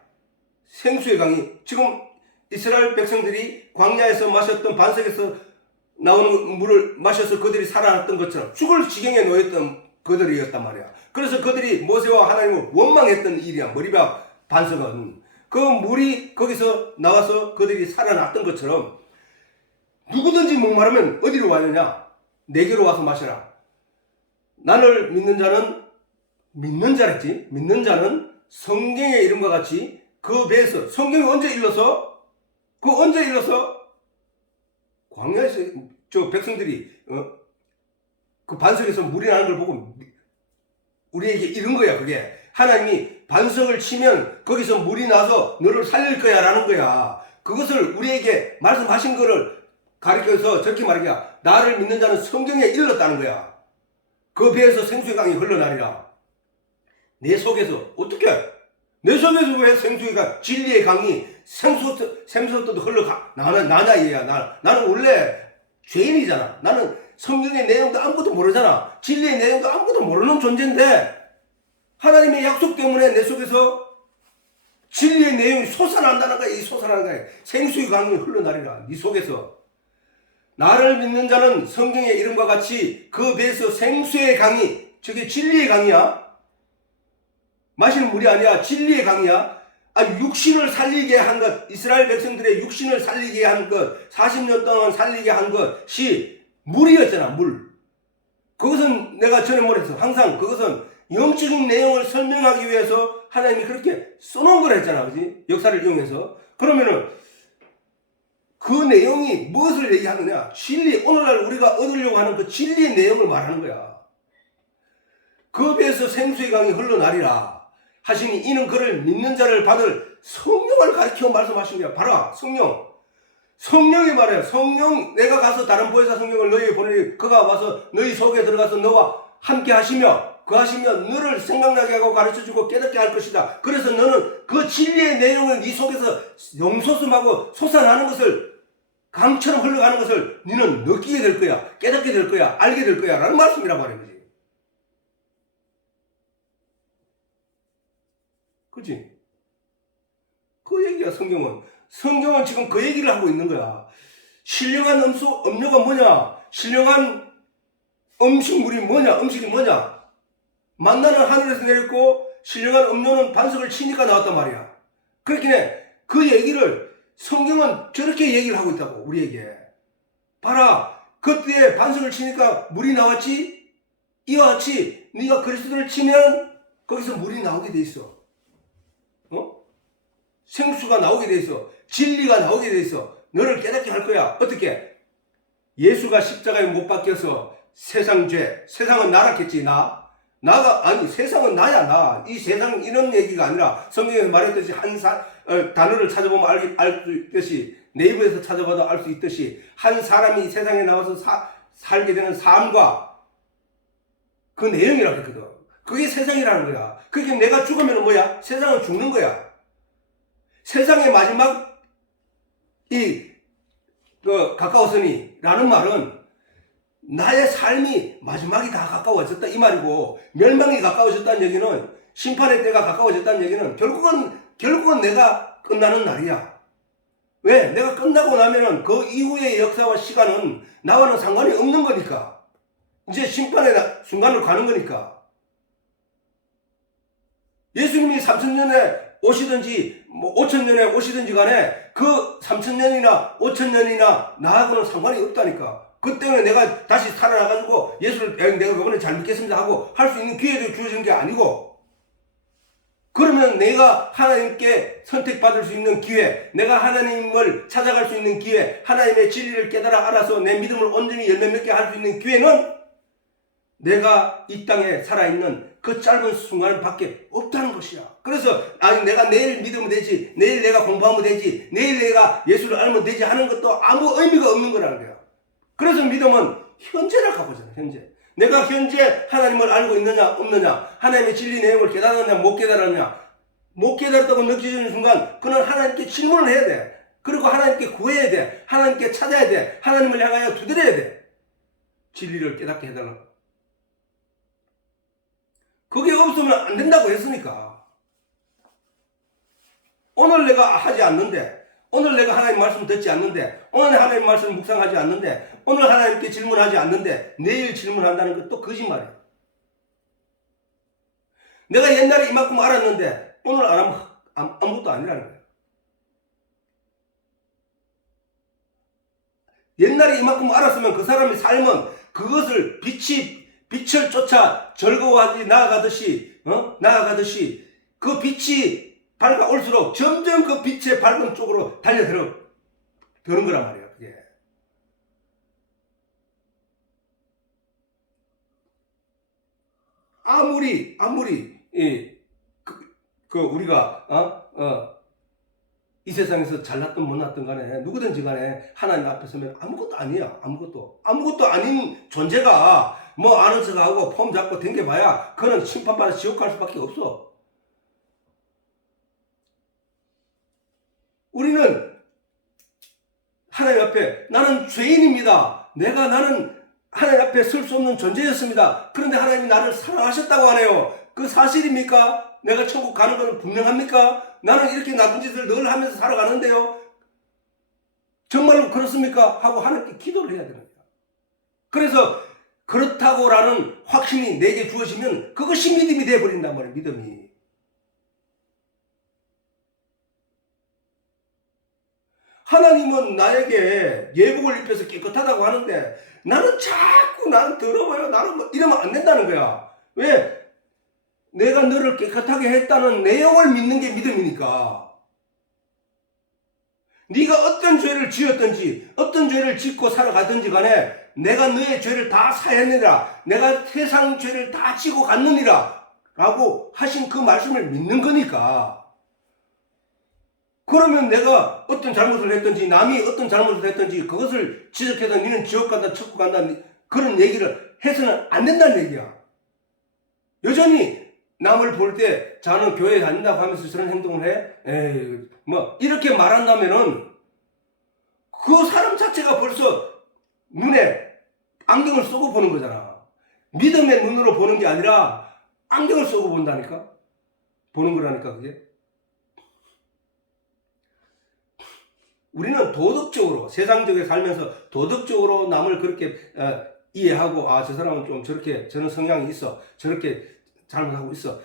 생수의 강이 지금 이스라엘 백성들이 광야에서 마셨던 반석에서 나오는 물을 마셔서 그들이 살아났던 것처럼 죽을 지경에 놓였던 그들이었단 말이야. 그래서 그들이 모세와 하나님을 원망했던 일이야. 머리박 반석은 그 물이 거기서 나와서 그들이 살아났던 것처럼 누구든지 목마르면 어디로 와느냐? 내게로 와서 마셔라. 나를 믿는 자는 믿는 자는 성경의 이름과 같이 그 배에서 성경이 언제 일러서 광야에서 저 백성들이 그 반석에서 물이 나는 걸 보고 우리에게 이런 거야. 그게 하나님이 반석을 치면 거기서 물이 나서 너를 살릴 거야 라는 거야. 그것을 우리에게 말씀하신 거를 가르쳐서 저렇게 말이야. 나를 믿는 자는 성경에 일렀다는 거야. 그 배에서 생수의 강이 흘러나리라. 내 속에서 어떻게? 내 속에서 왜 생수의 강, 진리의 강이 샘솟듯 나냐 얘야. 나는 원래 죄인이잖아. 나는 성경의 내용도 아무것도 모르잖아. 진리의 내용도 아무것도 모르는 존재인데 하나님의 약속 때문에 내 속에서 진리의 내용이 솟아난다는 거야. 이 솟아나는 거야. 생수의 강이 흘러나리라. 네 속에서. 나를 믿는 자는 성경의 이름과 같이 그 배에서 생수의 강이, 저게 진리의 강이야. 마시는 물이 아니야. 진리의 강이야. 육신을 살리게 한 것, 이스라엘 백성들의 육신을 살리게 한 것, 40년 동안 살리게 한 것이 물이었잖아, 물. 그것은 내가 전에 말했어. 항상 그것은 영적인 내용을 설명하기 위해서 하나님이 그렇게 써놓은 걸 했잖아, 그지? 역사를 이용해서. 그러면은 그 내용이 무엇을 얘기하느냐? 진리, 오늘날 우리가 얻으려고 하는 그 진리의 내용을 말하는 거야. 그 배에서 생수의 강이 흘러나리라 하시니 이는 그를 믿는 자를 받을 성령을 가르쳐 말씀하신 거야. 봐라, 성령. 성령이 말해요. 성령, 내가 가서 다른 보혜사 성령을 너희에게 보내니 그가 와서 너희 속에 들어가서 너와 함께 하시며 너를 생각나게 하고 가르쳐주고 깨닫게 할 것이다. 그래서 너는 그 진리의 내용을 네 속에서 용솟음하고 솟아나는 것을, 강처럼 흘러가는 것을 너는 느끼게 될 거야. 깨닫게 될 거야. 알게 될 거야. 라는 말씀이란 말이야. 그치? 그 얘기야, 성경은. 성경은 지금 그 얘기를 하고 있는 거야. 신령한 음료가 뭐냐? 신령한 음식물이 뭐냐? 음식이 뭐냐? 만나는 하늘에서 내렸고, 신령한 음료는 반석을 치니까 나왔단 말이야. 그렇긴 해. 그 얘기를 성경은 저렇게 얘기를 하고 있다고, 우리에게. 봐라. 그때에 반석을 치니까 물이 나왔지? 이와 같이 네가 그리스도를 치면 거기서 물이 나오게 돼 있어. 생수가 나오게 돼 있어. 진리가 나오게 돼 있어. 너를 깨닫게 할 거야. 어떻게? 예수가 십자가에 못 박혀서 세상 죄, 세상은 나라겠지, 나가, 아니, 세상은 나야, 나. 이 세상 이런 얘기가 아니라 성경에서 말했듯이 단어를 찾아보면 알 수 있듯이, 네이버에서 찾아봐도 알 수 있듯이, 한 사람이 세상에 나와서 살게 되는 삶과 그 내용이라고 했거든. 그게 세상이라는 거야. 그게 내가 죽으면 뭐야? 세상은 죽는 거야. 세상의 마지막이 가까웠으니 라는 말은 나의 삶이 마지막이 다 가까워졌다 이 말이고, 멸망이 가까워졌다는 얘기는, 심판의 때가 가까워졌다는 얘기는 결국은 내가 끝나는 날이야. 왜? 내가 끝나고 나면은 그 이후의 역사와 시간은 나와는 상관이 없는 거니까. 이제 심판의 순간을 가는 거니까. 예수님이 3000년에 오시든지 5000년에 오시든지 간에 그 3000년이나 5000년이나 나하고는 상관이 없다니까. 그 때문에 내가 다시 살아나가지고 예수를 내가 그번에 잘 믿겠습니다 하고 할 수 있는 기회도 주어진 게 아니고, 그러면 내가 하나님께 선택받을 수 있는 기회, 내가 하나님을 찾아갈 수 있는 기회, 하나님의 진리를 깨달아 알아서 내 믿음을 온전히 열매 맺게 할 수 있는 기회는 내가 이 땅에 살아있는 그 짧은 순간밖에 없다는 것이야. 그래서 아니 내가 내일 믿으면 되지, 내일 내가 공부하면 되지, 내일 내가 예수를 알면 되지 하는 것도 아무 의미가 없는 거라는 거야. 그래서 믿음은 현재를 가보잖아. 현재 내가 현재 하나님을 알고 있느냐 없느냐, 하나님의 진리 내용을 깨달았느냐 못 깨달았느냐, 못 깨달았다고 느껴지는 순간 그는 하나님께 질문을 해야 돼. 그리고 하나님께 구해야 돼. 하나님께 찾아야 돼. 하나님을 향하여 두드려야 돼. 진리를 깨닫게 해달라고. 그게 없으면 안 된다고 했으니까. 오늘 내가 하지 않는데, 오늘 내가 하나님 말씀 듣지 않는데, 오늘 하나님 말씀 묵상하지 않는데, 오늘 하나님께 질문하지 않는데 내일 질문한다는 것도 거짓말이야. 내가 옛날에 이만큼 알았는데 오늘 안 하면 아무것도 아니라는 거야. 옛날에 이만큼 알았으면 그 사람의 삶은 그것을 빛을 쫓아 즐거워하지 나아가듯이 그 빛이 밝아올수록 점점 그 빛의 밝은 쪽으로 달려드는 거란 말이야. 그게. 아무리 우리가 이 세상에서 잘났든 못났든 간에 누구든지 간에 하나님 앞에 서면 아무것도 아니야. 아무것도 아닌 존재가 뭐 아는 척하고 폼 잡고 댕겨봐야 그는 심판받아 지옥 갈 수밖에 없어. 우리는 하나님 앞에 나는 죄인입니다. 나는 하나님 앞에 설 수 없는 존재였습니다. 그런데 하나님이 나를 사랑하셨다고 하네요. 그 사실입니까? 내가 천국 가는 건 분명합니까? 나는 이렇게 나쁜 짓을 늘 하면서 살아가는데요. 정말로 그렇습니까? 하고 하나님께 기도를 해야 됩니다. 그래서 그렇다고라는 확신이 내게 주어지면 그것이 믿음이 되어버린단 말이에요. 믿음이. 하나님은 나에게 예복을 입혀서 깨끗하다고 하는데 나는 자꾸 나는 더러워요. 나는 뭐 이러면 안 된다는 거야. 왜? 내가 너를 깨끗하게 했다는 내용을 믿는 게 믿음이니까. 네가 어떤 죄를 지었든지 어떤 죄를 짓고 살아가든지 간에 내가 너의 죄를 다 사했느니라. 내가 세상 죄를 다 지고 갔느니라. 라고 하신 그 말씀을 믿는 거니까. 그러면 내가 어떤 잘못을 했든지 남이 어떤 잘못을 했든지 그것을 지적해서 너는 지옥 간다 천국 간다 그런 얘기를 해서는 안 된다는 얘기야. 여전히 남을 볼 때 자는 교회에 다닌다고 하면서 저런 행동을 해? 에이, 뭐 이렇게 말한다면은 그 사람 자체가 벌써 눈에 안경을 쓰고 보는 거잖아. 믿음의 눈으로 보는 게 아니라 안경을 쓰고 본다니까? 보는 거라니까 그게. 우리는 도덕적으로 세상적에 살면서 도덕적으로 남을 그렇게 이해하고 저 사람은 좀 저렇게 저런 성향이 있어 저렇게 잘못하고 있어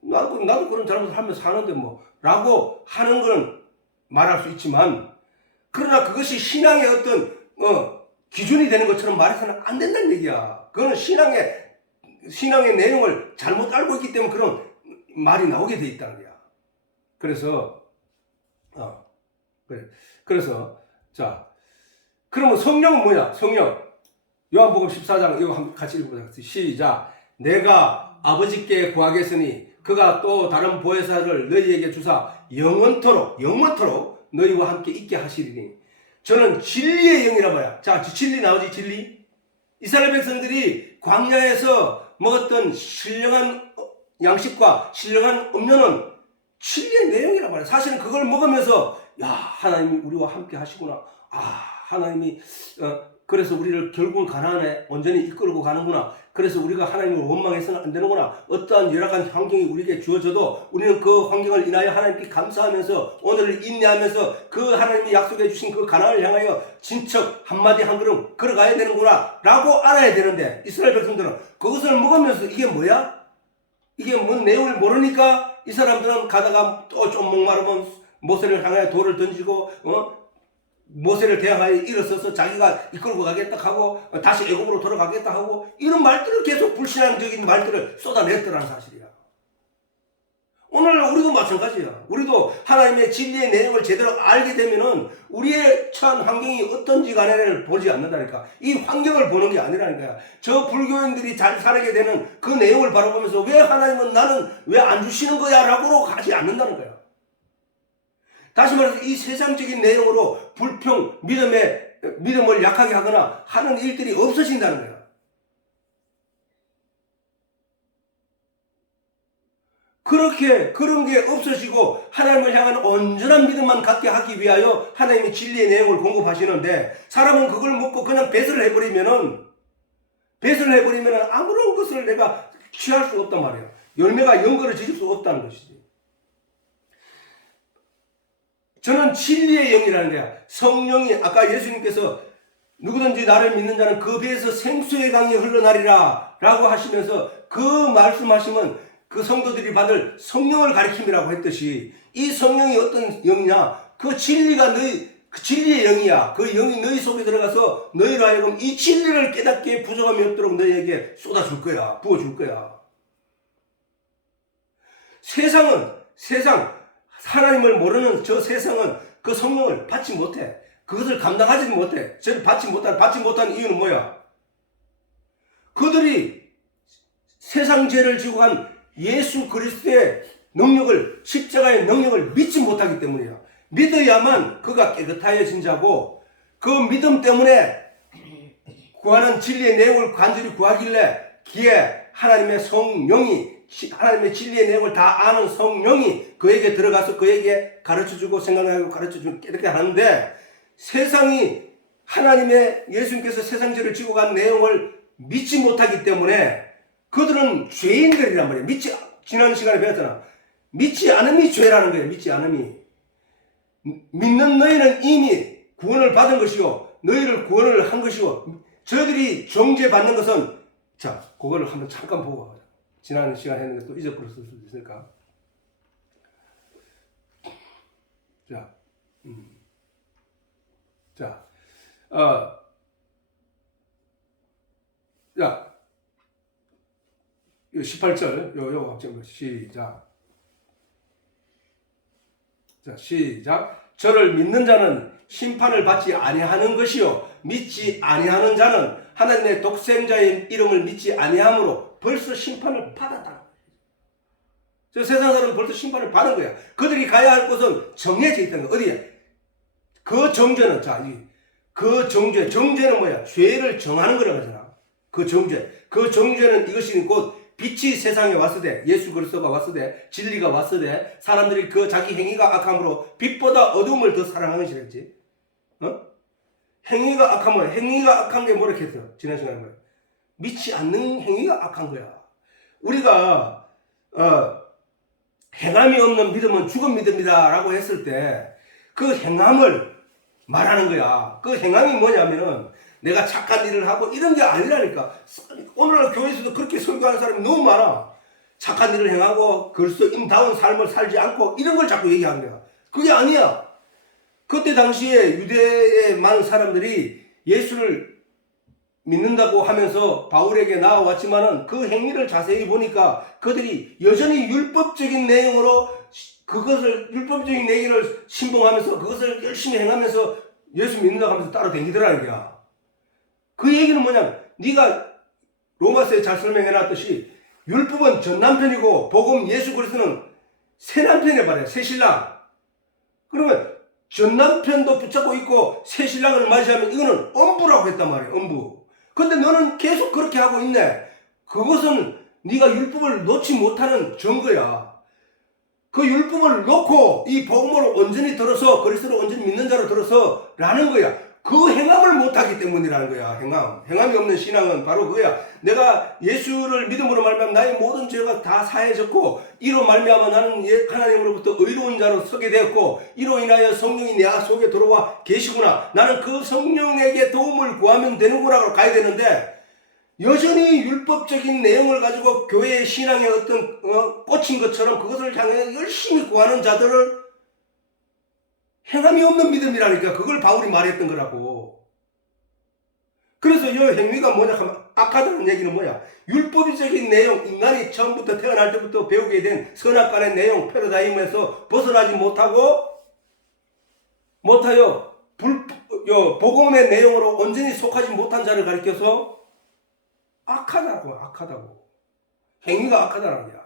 나도 그런 잘못을 하면서 사는데 뭐 라고 하는 건 말할 수 있지만 그러나 그것이 신앙의 어떤 기준이 되는 것처럼 말해서는 안 된다는 얘기야. 그거는 신앙의 내용을 잘못 알고 있기 때문에 그런 말이 나오게 돼 있다는 거야. 그래서 그래. 그래서 자 그러면 성령은 뭐야? 성령 요한복음 14장 이거 한번 같이 읽어보자. 시작. 내가 아버지께 구하겠으니 그가 또 다른 보혜사를 너희에게 주사 영원토록 너희와 함께 있게 하시리니 저는 진리의 영이라 봐요. 자 진리 나오지 진리. 이스라엘 백성들이 광야에서 먹었던 신령한 양식과 신령한 음료는 진리의 내용이라 봐요. 사실은 그걸 먹으면서 하나님이 우리와 함께 하시구나. 하나님이 그래서 우리를 결국은 가나안에 온전히 이끌고 가는구나. 그래서 우리가 하나님을 원망해서는 안 되는구나. 어떠한 열악한 환경이 우리에게 주어져도 우리는 그 환경을 인하여 하나님께 감사하면서 오늘을 인내하면서 그 하나님이 약속해 주신 그 가나안을 향하여 진척 한마디 한 걸음 걸어가야 되는구나 라고 알아야 되는데 이스라엘 백성들은 그것을 먹으면서 이게 뭐야? 이게 뭔 내용을 모르니까 이 사람들은 가다가 또 좀 목마르면 모세를 향하여 돌을 던지고 모세를 대항하여 일어서서 자기가 이끌고 가겠다 하고 다시 애굽으로 돌아가겠다 하고 이런 말들을 계속 불신앙적인 말들을 쏟아냈더라는 사실이야. 오늘 우리도 마찬가지야. 우리도 하나님의 진리의 내용을 제대로 알게 되면은 우리의 처한 환경이 어떤지 간에를 보지 않는다니까. 이 환경을 보는 게 아니라니까요. 저 불교인들이 잘 살게 되는 그 내용을 바라보면서 왜 하나님은 나는 왜 안 주시는 거야? 라고 가지 않는다는 거야. 다시 말해서 이 세상적인 내용으로 믿음을 약하게 하거나 하는 일들이 없어진다는 거야. 그런 게 없어지고 하나님을 향한 온전한 믿음만 갖게 하기 위하여 하나님이 진리의 내용을 공급하시는데 사람은 그걸 먹고 그냥 배설을 해버리면은 아무런 것을 내가 취할 수 없단 말이야. 열매가 연거를 지을 수 없다는 것이지. 저는 진리의 영이라는 거야. 성령이 아까 예수님께서 누구든지 나를 믿는 자는 그 배에서 생수의 강이 흘러나리라 라고 하시면서 그 말씀하시면 그 성도들이 받을 성령을 가리킴이라고 했듯이 이 성령이 어떤 영이냐? 그 진리가 그 진리의 영이야. 그 영이 너희 속에 들어가서 너희로 하여금 이 진리를 깨닫게 부족함이 없도록 너희에게 쏟아줄 거야. 부어줄 거야. 세상 하나님을 모르는 저 세상은 그 성령을 받지 못해. 그것을 감당하지 못해. 저를 받지 못한 이유는 뭐야? 그들이 세상 죄를 지고 간 예수 그리스도의 능력을, 십자가의 능력을 믿지 못하기 때문이야. 믿어야만 그가 깨끗하여진 자고 그 믿음 때문에 구하는 진리의 내용을 간절히 구하길래 기에 하나님의 성령이 하나님의 진리의 내용을 다 아는 성령이 그에게 들어가서 그에게 가르쳐주고 생각나고 가르쳐주고 이렇게 하는데 세상이 하나님의 예수님께서 세상 죄를 지고 간 내용을 믿지 못하기 때문에 그들은 죄인들이란 말이에요. 지난 시간에 배웠잖아. 믿지 않음이 죄라는 거예요. 믿지 않음이. 믿는 너희는 이미 구원을 받은 것이요. 너희를 구원을 한 것이요. 저희들이 정죄받는 것은 자, 그거를 한번 잠깐 보고 가자. 지난 시간에 했는데 또 잊어버렸을 수도 있으니까. 자, 자, 자, 18절, 요 확정 시작. 자, 시작. 저를 믿는 자는 심판을 받지 아니하는 것이요 믿지 아니하는 자는 하나님의 독생자의 이름을 믿지 아니함으로 벌써 심판을 받았다. 저 세상 사람은 벌써 심판을 받은 거야. 그들이 가야 할 곳은 정해져 있다는 거야. 어디에? 그 정죄는, 자, 그 정죄는 뭐야? 죄를 정하는 거라고 하잖아. 그 정죄는 이것이 곧 빛이 세상에 왔을 때, 예수 그리스도가 왔을 때, 진리가 왔을 때, 사람들이 그 자기 행위가 악함으로 빛보다 어둠을 더 사랑하는 것이겠지. 행위가 악하면, 행위가 악한 게 뭐라 했어? 지난 시간에 말이야. 믿지 않는 행위가 악한 거야. 우리가, 행함이 없는 믿음은 죽은 믿음이다 라고 했을 때, 그 행함을 말하는 거야. 그 행함이 뭐냐면은, 내가 착한 일을 하고 이런 게 아니라니까. 오늘날 교회에서도 그렇게 설교하는 사람이 너무 많아. 착한 일을 행하고 그리스도인다운 삶을 살지 않고 이런 걸 자꾸 얘기하는 거야. 그게 아니야. 그때 당시에 유대의 많은 사람들이 예수를 믿는다고 하면서 바울에게 나와왔지만은 그 행위를 자세히 보니까 그들이 여전히 율법적인 내용으로 율법적인 내용을 신봉하면서 그것을 열심히 행하면서 예수 믿는다고 하면서 따라다니더라는 거야. 그 얘기는 뭐냐면 네가 로마서에 잘 설명해놨듯이 율법은 전 남편이고 복음 예수 그리스도는 새 남편에 말이야. 새 신랑. 그러면 전 남편도 붙잡고 있고 새 신랑을 맞이하면 이거는 엄부라고 했단 말이야. 엄부. 근데 너는 계속 그렇게 하고 있네. 그것은 네가 율법을 놓지 못하는 증거야. 그 율법을 놓고 이 복음으로 온전히 들어서 그리스도를 온전히 믿는 자로 들어서 라는 거야. 그 행함을 못하기 때문이라는 거야. 행함이 없는 신앙은 바로 그거야. 내가 예수를 믿음으로 말미암아 나의 모든 죄가 다 사해졌고 이로 말미암아 나는 하나님으로부터 의로운 자로 서게 되었고 이로 인하여 성령이 내 속에 들어와 계시구나. 나는 그 성령에게 도움을 구하면 되는구나 가야 되는데 여전히 율법적인 내용을 가지고 교회의 신앙의 어떤 꽂힌 것처럼 그것을 향해 열심히 구하는 자들을 행함이 없는 믿음이라니까. 그걸 바울이 말했던 거라고. 그래서 이 행위가 뭐냐 하면 악하다는 얘기는 뭐야? 율법적인 내용, 인간이 처음부터 태어날 때부터 배우게 된 선악간의 내용, 패러다임에서 벗어나지 못하여 복음의 내용으로 온전히 속하지 못한 자를 가리켜서 악하다고. 행위가 악하다는 거야.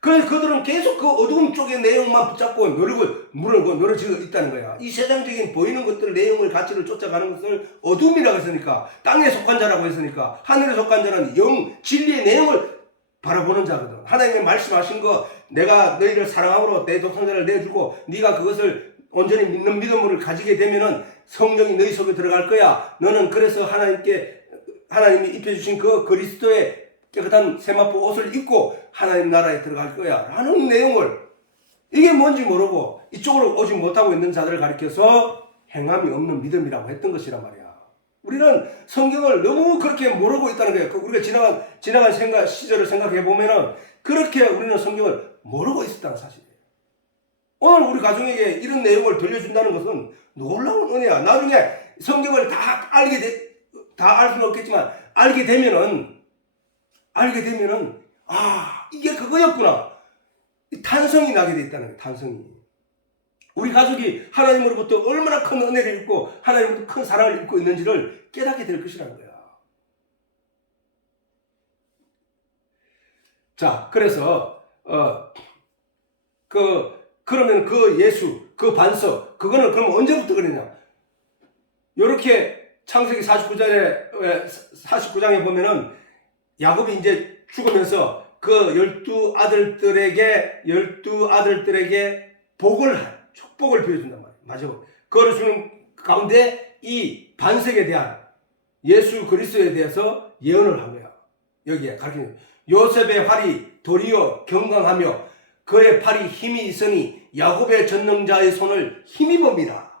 그래서 그들은 계속 그 어두운 쪽의 내용만 붙잡고 늘어지고 있다는 거야. 이 세상적인 보이는 것들, 내용을, 가치를 쫓아가는 것을 어둠이라고 했으니까, 땅에 속한 자라고 했으니까, 하늘에 속한 자는 진리의 내용을 바라보는 자거든. 하나님이 말씀하신 거, 내가 너희를 사랑함으로 내 독생자를 내주고, 네가 그것을 온전히 믿는 믿음을 가지게 되면은 성령이 너희 속에 들어갈 거야. 너는 그래서 하나님이 입혀주신 그 그리스도의 깨끗한 세마포 옷을 입고 하나님 나라에 들어갈 거야 라는 내용을, 이게 뭔지 모르고 이쪽으로 오지 못하고 있는 자들을 가리켜서 행함이 없는 믿음이라고 했던 것이란 말이야. 우리는 성경을 너무 그렇게 모르고 있다는 거예요. 우리가 지나간 시절을 생각해 보면은 그렇게 우리는 성경을 모르고 있었다는 사실이에요. 오늘 우리 가정에게 이런 내용을 들려준다는 것은 놀라운 은혜야. 나중에 성경을 다 알 수는 없겠지만 알게 되면은 이게 그거였구나. 탄성이 나게 돼 있다는 거예요. 탄성이. 우리 가족이 하나님으로부터 얼마나 큰 은혜를 입고 하나님으로부터 큰 사랑을 입고 있는지를 깨닫게 될 것이라는 거야. 자, 그래서 그러면 그 예수, 그 반석, 그거는 그럼 언제부터 그랬냐? 요렇게 창세기 49장에 보면은 야곱이 이제 죽으면서 그 12아들들에게 축복을 빌어준단 말이에요. 마지막으로. 그걸 주는 가운데 이 반석에 대한 예수 그리스도에 대해서 예언을 한 거야. 여기에 가르치는 요셉의 활이 도리어 경강하며 그의 팔이 힘이 있으니 야곱의 전능자의 손을 힘입어미라.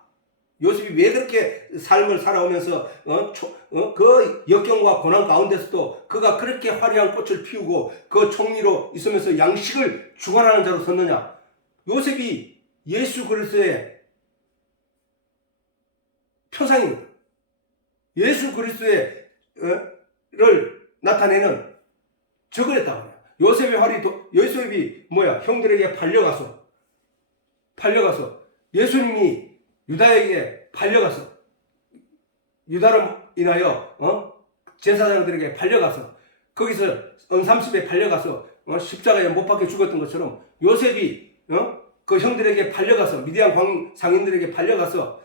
요셉이 왜 그렇게 삶을 살아오면서 그 역경과 고난 가운데서도 그가 그렇게 화려한 꽃을 피우고 그 총리로 있으면서 양식을 주관하는 자로 섰느냐? 요셉이 예수 그리스도의 표상입니다. 예수 그리스도의 를 나타내는 저걸 했다고 해요. 요셉이 뭐야? 형들에게 팔려가서 예수님이 유다에게 팔려가서 유다로 인하여 제사장들에게 팔려가서 거기서 언삼십에 팔려가서 십자가에 못 박혀 죽었던 것처럼 요셉이 그 형들에게 팔려가서 미디안 상인들에게 팔려가서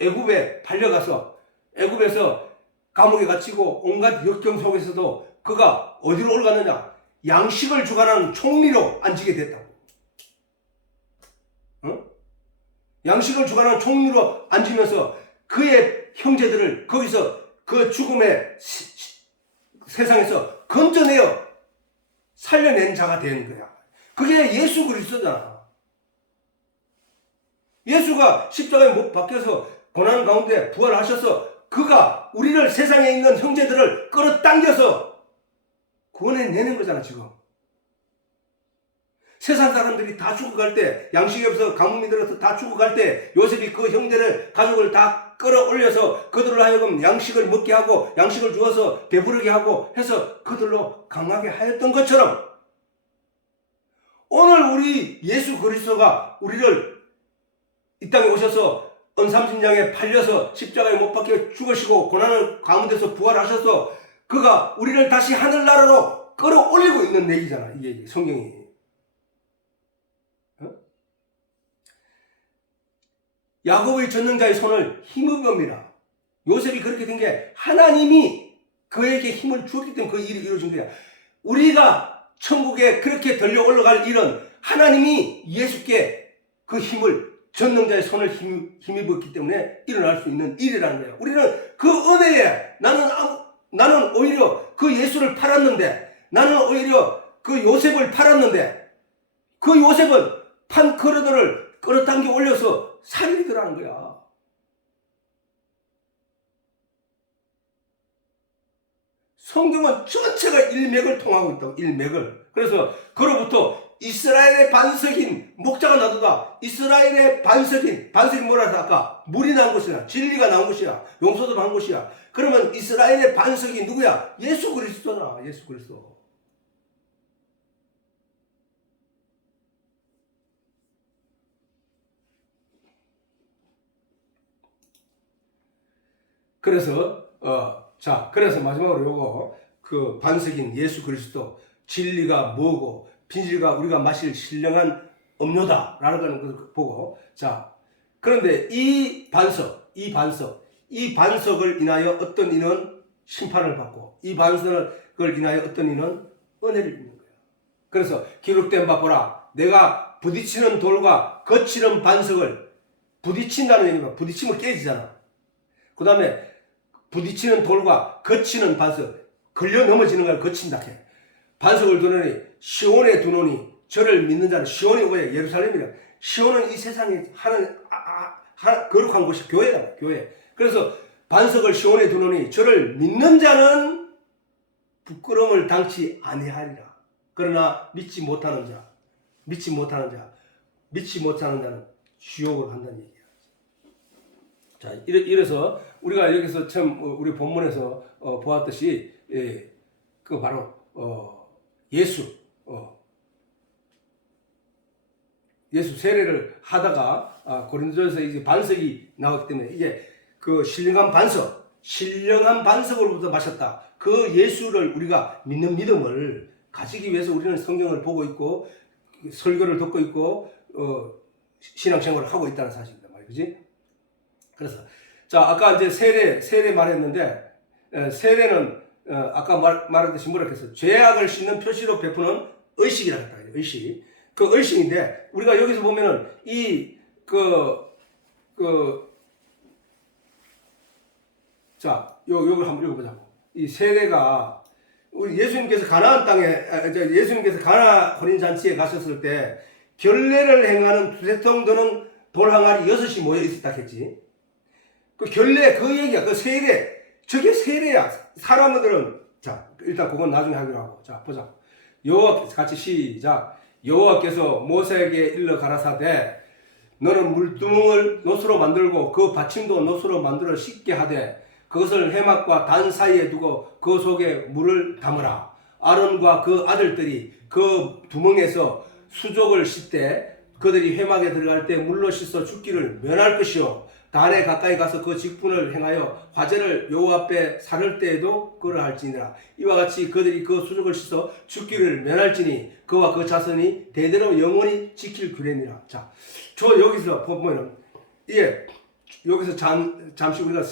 애굽에 팔려가서 애굽에서 감옥에 갇히고 온갖 역경 속에서도 그가 어디로 올라갔느냐? 양식을 주관하는 총리로 앉히게 됐다고. 양식을 주관하는 총리로 앉으면서 그의 형제들을 거기서 그 죽음의 세상에서 건져내어 살려낸 자가 된 거야. 그게 예수 그리스도잖아. 예수가 십자가에 못 박혀서 고난 가운데 부활하셔서 그가 우리를 세상에 있는 형제들을 끌어당겨서 구원해내는 거잖아 지금. 세상 사람들이 다 죽어갈 때, 양식이 없어서 가뭄이 들어서 다 죽어갈 때 요셉이 그 형제를 가족을 다 끌어올려서 그들로 하여금 양식을 먹게 하고 양식을 주어서 배부르게 하고 해서 그들로 강하게 하였던 것처럼 오늘 우리 예수 그리스도가 우리를 이 땅에 오셔서 언삼십장에 팔려서 십자가에 못 박혀 죽으시고 고난을 가운데서 부활하셔서 그가 우리를 다시 하늘나라로 끌어올리고 있는 얘기잖아. 이게 성경이. 야곱의 전능자의 손을 힘입은 겁니다. 요셉이 그렇게 된 게 하나님이 그에게 힘을 주었기 때문에 그 일이 이루어진 거야. 우리가 천국에 그렇게 들려 올라갈 일은 하나님이 예수께 그 힘을 전능자의 손을 힘입었기 때문에 일어날 수 있는 일이라는 거예요. 우리는 그 은혜에 나는 오히려 그 예수를 팔았는데 나는 오히려 그 요셉을 팔았는데 그 요셉은 판 그릇들을 끌어당겨 올려서 살리더라는 거야. 성경은 전체가 일맥을 통하고 있다고. 일맥을. 그래서 그로부터 이스라엘의 반석인 목자가 나도다. 이스라엘의 반석이 뭐라 해서 아까 물이 나온 것이야. 진리가 나온 것이야. 용서도 받은 것이야. 그러면 이스라엘의 반석이 누구야? 예수 그리스도잖아. 예수 그리스도. 그래서 마지막으로 요거 그 반석인 예수 그리스도 반석이 뭐고 진리가 우리가 마실 신령한 음료다라는 것을 보고 그런데 이 반석을 인하여 어떤 이는 심판을 받고 이 반석을 인하여 어떤 이는 은혜를 입는 거예요. 그래서 기록된 바 보라 내가 부딪히는 돌과 거치는 반석을 부딪힌다는 얘기가 부딪히면 깨지잖아. 그 다음에 부딪히는 돌과 거치는 반석 걸려 넘어지는 걸 거친다 해. 반석을 두노니 시온에 두노니 저를 믿는 자는 시온이 뭐야? 예루살렘이라. 시온은 이 세상에 거룩한 곳이 교회다. 교회. 그래서 반석을 시온에 두노니 저를 믿는 자는 부끄러움을 당치 아니하리라. 그러나 믿지 못하는 자는 지옥을 간다는 얘기야. 이래서 우리가 여기서 참 우리 본문에서 보았듯이 그 바로 예수 세례를 하다가 고린도전서 이제 반석이 나왔기 때문에 이게 그 신령한 반석으로부터 마셨다. 그 예수를 우리가 믿는 믿음을 가지기 위해서 우리는 성경을 보고 있고 설교를 듣고 있고 신앙생활을 하고 있다는 사실입니다. 그렇지? 그래서 아까 이제 세례 말했는데 세례는 아까 말했듯이 뭐라 했어? 죄악을 씻는 표시로 베푸는 의식이라고 했다. 의식. 그 의식인데 우리가 여기서 보면은 요걸 한번 읽어보자고. 이 세례가 우리 예수님께서 가나안 혼인 잔치에 가셨을 때 결례를 행하는 두세 통 되는 돌항아리 6이 모여 있었다 했지. 그 결례 그 얘기야. 그 세례 저게 세례야. 사람들은 일단 그건 나중에 하기로 하고 보자. 여호와 같이 시작. 여호와께서 모세에게 일러 가라사대 너는 물두멍을 노수로 만들고 그 받침도 노수로 만들어 씻게 하되 그것을 해막과 단 사이에 두고 그 속에 물을 담으라. 아론과 그 아들들이 그 두멍에서 수족을 씻되 그들이 회막에 들어갈 때 물로 씻어 죽기를 면할 것이요 단에 가까이 가서 그 직분을 행하여 화제를 여호와 앞에 사를 때에도 그러할지니라. 이와 같이 그들이 그 수족을 씻어 죽기를 면할지니 그와 그 자손이 대대로 영원히 지킬 규례니라. 자, 저 여기서 보면은 이게 여기서 잠시 우리가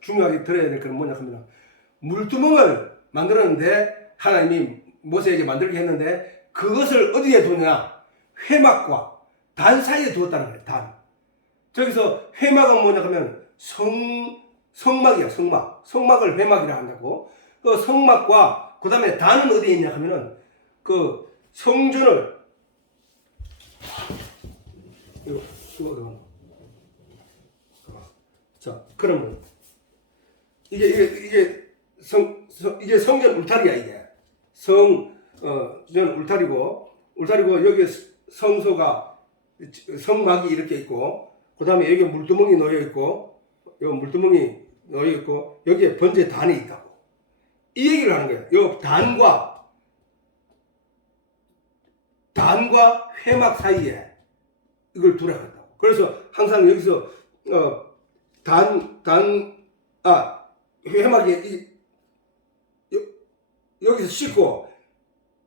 중요하게 들어야 될 건 뭐냐 하면 물두멍을 만들었는데 하나님이 모세에게 만들게 했는데 그것을 어디에 두느냐? 회막과 단 사이에 두었다는 거예요. 단. 저기서 회막은 뭐냐 하면 성막이야. 성막을 회막이라 한다고. 그 성막과 그 다음에 단은 어디에 있냐 하면은 그 성전을 자, 그러면 이게 성전 울타리야. 이게 성전 울타리고 여기 성소가 성막이 이렇게 있고 그 다음에 여기 물두멍이 놓여 있고 여기 물두멍이 놓여 있고 여기에 번제 단이 있다고 이 얘기를 하는 거예요. 요 단과 회막 사이에 이걸 두라 한다고. 그래서 항상 여기서 회막이 여기서 씻고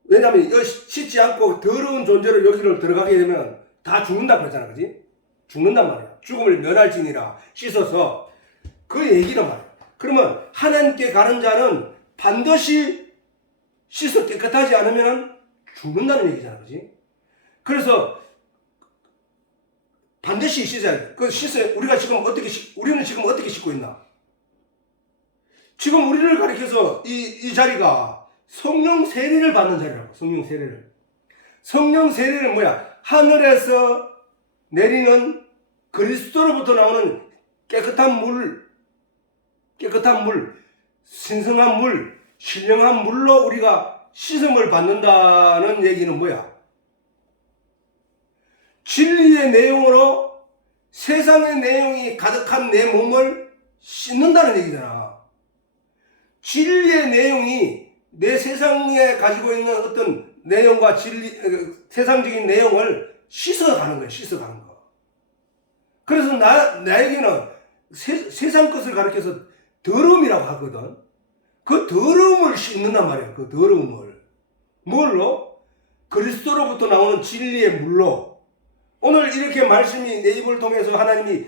왜냐하면 씻지 않고 더러운 존재로 여기를 들어가게 되면 다 죽는다고 했잖아. 그지? 죽는단 말이야. 죽음을 면할지니라 씻어서 그 얘기란 말이야. 그러면 하나님께 가는 자는 반드시 씻어 깨끗하지 않으면 죽는다는 얘기잖아. 그지? 그래서 반드시 씻어야 돼. 그 씻어야 우리는 지금 어떻게 씻고 있나? 지금 우리를 가리켜서 이 자리가 성령 세례를 받는 자리라고. 성령 세례는 뭐야? 하늘에서 내리는 그리스도로부터 나오는 깨끗한 물, 신성한 물, 신령한 물로 우리가 씻음을 받는다는 얘기는 뭐야? 진리의 내용으로 세상의 내용이 가득한 내 몸을 씻는다는 얘기잖아. 진리의 내용이 내 세상에 가지고 있는 어떤 내용과 세상적인 내용을 씻어가는 거야. 씻어가는 거. 그래서 나에게는 세상 것을 가르쳐서 더러움이라고 하거든. 그 더러움을 씻는단 말이야. 그 더러움을. 뭘로? 그리스도로부터 나오는 진리의 물로. 오늘 이렇게 말씀이 내 입을 통해서 하나님이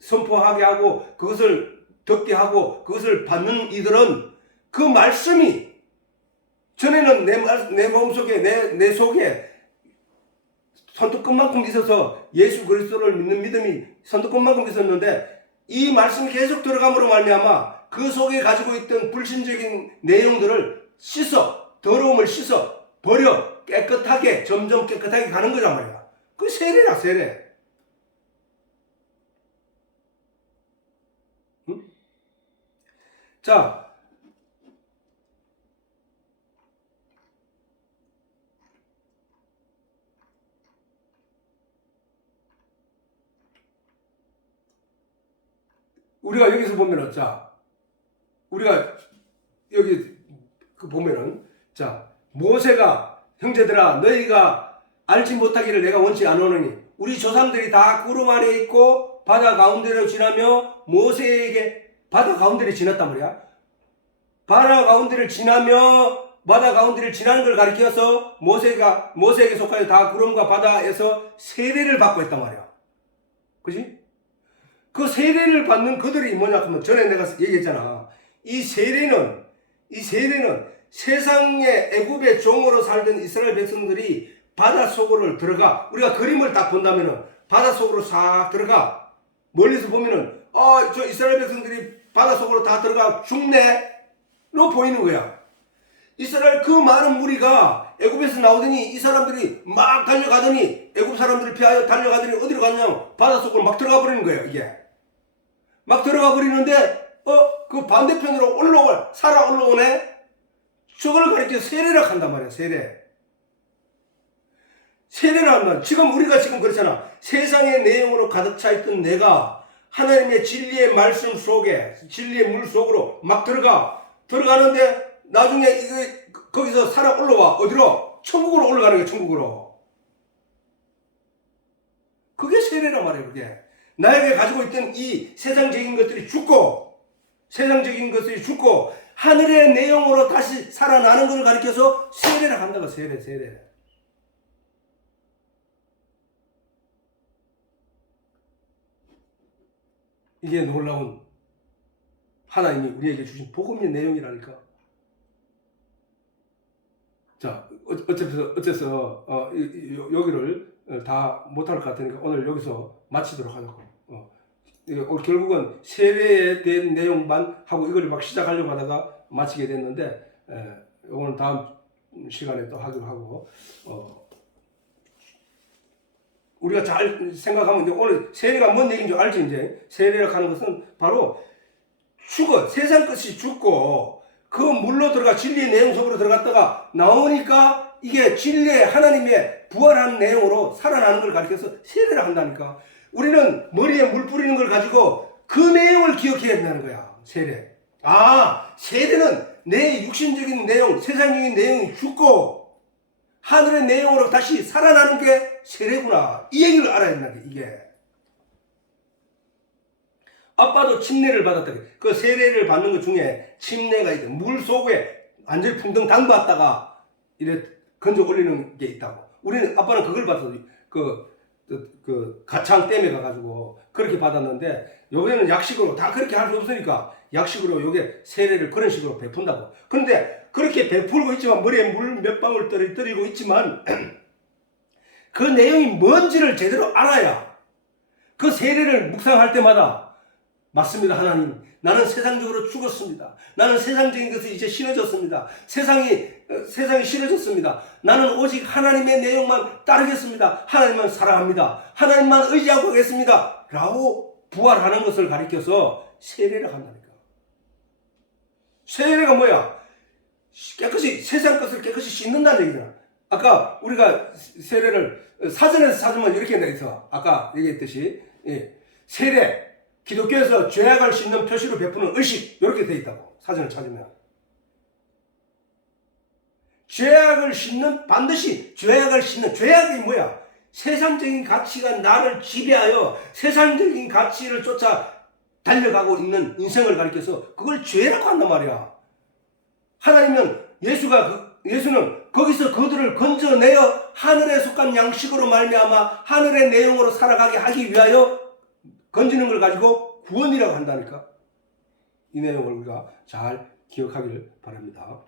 선포하게 하고 그것을 듣게 하고 그것을 받는 이들은 그 말씀이 전에는 내 몸속에 내 속에 손톱끝만큼 있어서 예수 그리스도를 믿는 믿음이 손톱끝만큼 있었는데 이 말씀이 계속 들어감으로 말미암아 그 속에 가지고 있던 불신적인 내용들을 더러움을 씻어 버려 깨끗하게 점점 깨끗하게 가는 거란 말이야. 그 세례라 세례. 응? 자, 우리가 여기서 보면은, 우리가 여기 보면은, 모세가 형제들아 너희가 알지 못하기를 내가 원치 않으노니 우리 조상들이 다 구름 아래 있고 바다 가운데로 지나며 모세에게 바다 가운데를 지났단 말이야. 바다 가운데를 지나며 바다 가운데를 지나는 걸 가리켜서 모세에게 속하여 다 구름과 바다에서 세례를 받고 했단 말이야. 그지? 그 세례를 받는 그들이 뭐냐 하면 전에 내가 얘기했잖아. 이 세례는 세상의 애굽의 종으로 살던 이스라엘 백성들이 바닷속으로 들어가. 우리가 그림을 딱 본다면은 바닷속으로 싹 들어가. 멀리서 보면은 저 이스라엘 백성들이 바닷속으로 다 들어가 죽네? 로 보이는 거야. 이스라엘 그 많은 무리가 애굽에서 나오더니 이 사람들이 막 달려가더니 애굽 사람들을 피하여 달려가더니 어디로 갔냐면 바닷속으로 막 들어가 버리는 거예요. 이게 막 들어가 버리는데 그 반대편으로 살아 올라오네. 저걸 가리켜 세례라 한단 말이야. 세례를 한다. 지금 우리가 지금 그렇잖아. 세상의 내용으로 가득 차 있던 내가 하나님의 진리의 말씀 속에, 진리의 물 속으로 막 들어가는데 나중에 이거 거기서 살아 올라와. 어디로? 천국으로 올라가는 거야. 천국으로. 그게 세례란 말이에요. 그게 나에게 가지고 있던 이 세상적인 것들이 죽고 하늘의 내용으로 다시 살아나는 것을 가리켜서 세례를 한다고. 세례. 이게 놀라운 하나님이 우리에게 주신 복음의 내용이라니까. 자, 어째서 여기를 다 못할 것 같으니까 오늘 여기서 마치도록 하자고. 결국은 세례에 대한 내용만 하고 이걸 막 시작하려고 하다가 마치게 됐는데, 오늘 다음 시간에 또 하기로 하고, 우리가 잘 생각하면 이제 오늘 세례가 뭔 얘기인 줄 알지. 이제 세례라고 하는 것은 바로 세상 것이 죽고 그 물로 들어가 진리의 내용 속으로 들어갔다가 나오니까 이게 진리의 하나님의 부활한 내용으로 살아나는 걸 가리켜서 세례를 한다니까. 우리는 머리에 물 뿌리는 걸 가지고 그 내용을 기억해야 된다는 거야. 세례. 세례는 내 육신적인 내용, 세상적인 내용이 죽고 하늘의 내용으로 다시 살아나는 게 세례구나. 이 얘기를 알아야 된다. 이게. 아빠도 침례를 받았다. 그 세례를 받는 것 중에 침례가 있다. 물 속에 완전히 풍덩 담갔다가 이래 건져 올리는 게 있다고. 아빠는 그걸 받았어. 그 가창댐에 가가지고 그렇게 받았는데, 요새는 약식으로 다 그렇게 할 수 없으니까 약식으로 요게 세례를 그런 식으로 베푼다고. 그런데 그렇게 베풀고 있지만, 머리에 물 몇 방울 떨어지고 있지만 그 내용이 뭔지를 제대로 알아야 그 세례를 묵상할 때마다, 맞습니다. 하나님, 나는 세상적으로 죽었습니다. 나는 세상적인 것을 이제 싫어졌습니다. 세상이 싫어졌습니다. 나는 오직 하나님의 내용만 따르겠습니다. 하나님만 사랑합니다. 하나님만 의지하고 가겠습니다. 라고 부활하는 것을 가리켜서 세례를 한다니까. 세례가 뭐야? 세상 것을 깨끗이 씻는다는 얘기잖아. 아까 우리가 세례를 사전에서 찾으면 이렇게 돼 있어. 아까 얘기했듯이, 세례, 기독교에서 죄악을 씻는 표시로 베푸는 의식, 이렇게 돼 있다고. 사전을 찾으면. 반드시 죄악을 씻는, 죄악이 뭐야? 세상적인 가치가 나를 지배하여 세상적인 가치를 쫓아 달려가고 있는 인생을 가리켜서 그걸 죄라고 한단 말이야. 예수는 거기서 그들을 건져내어 하늘에 속한 양식으로 말미암아 하늘의 내용으로 살아가게 하기 위하여 건지는 걸 가지고 구원이라고 한다니까. 이 내용을 우리가 잘 기억하기를 바랍니다.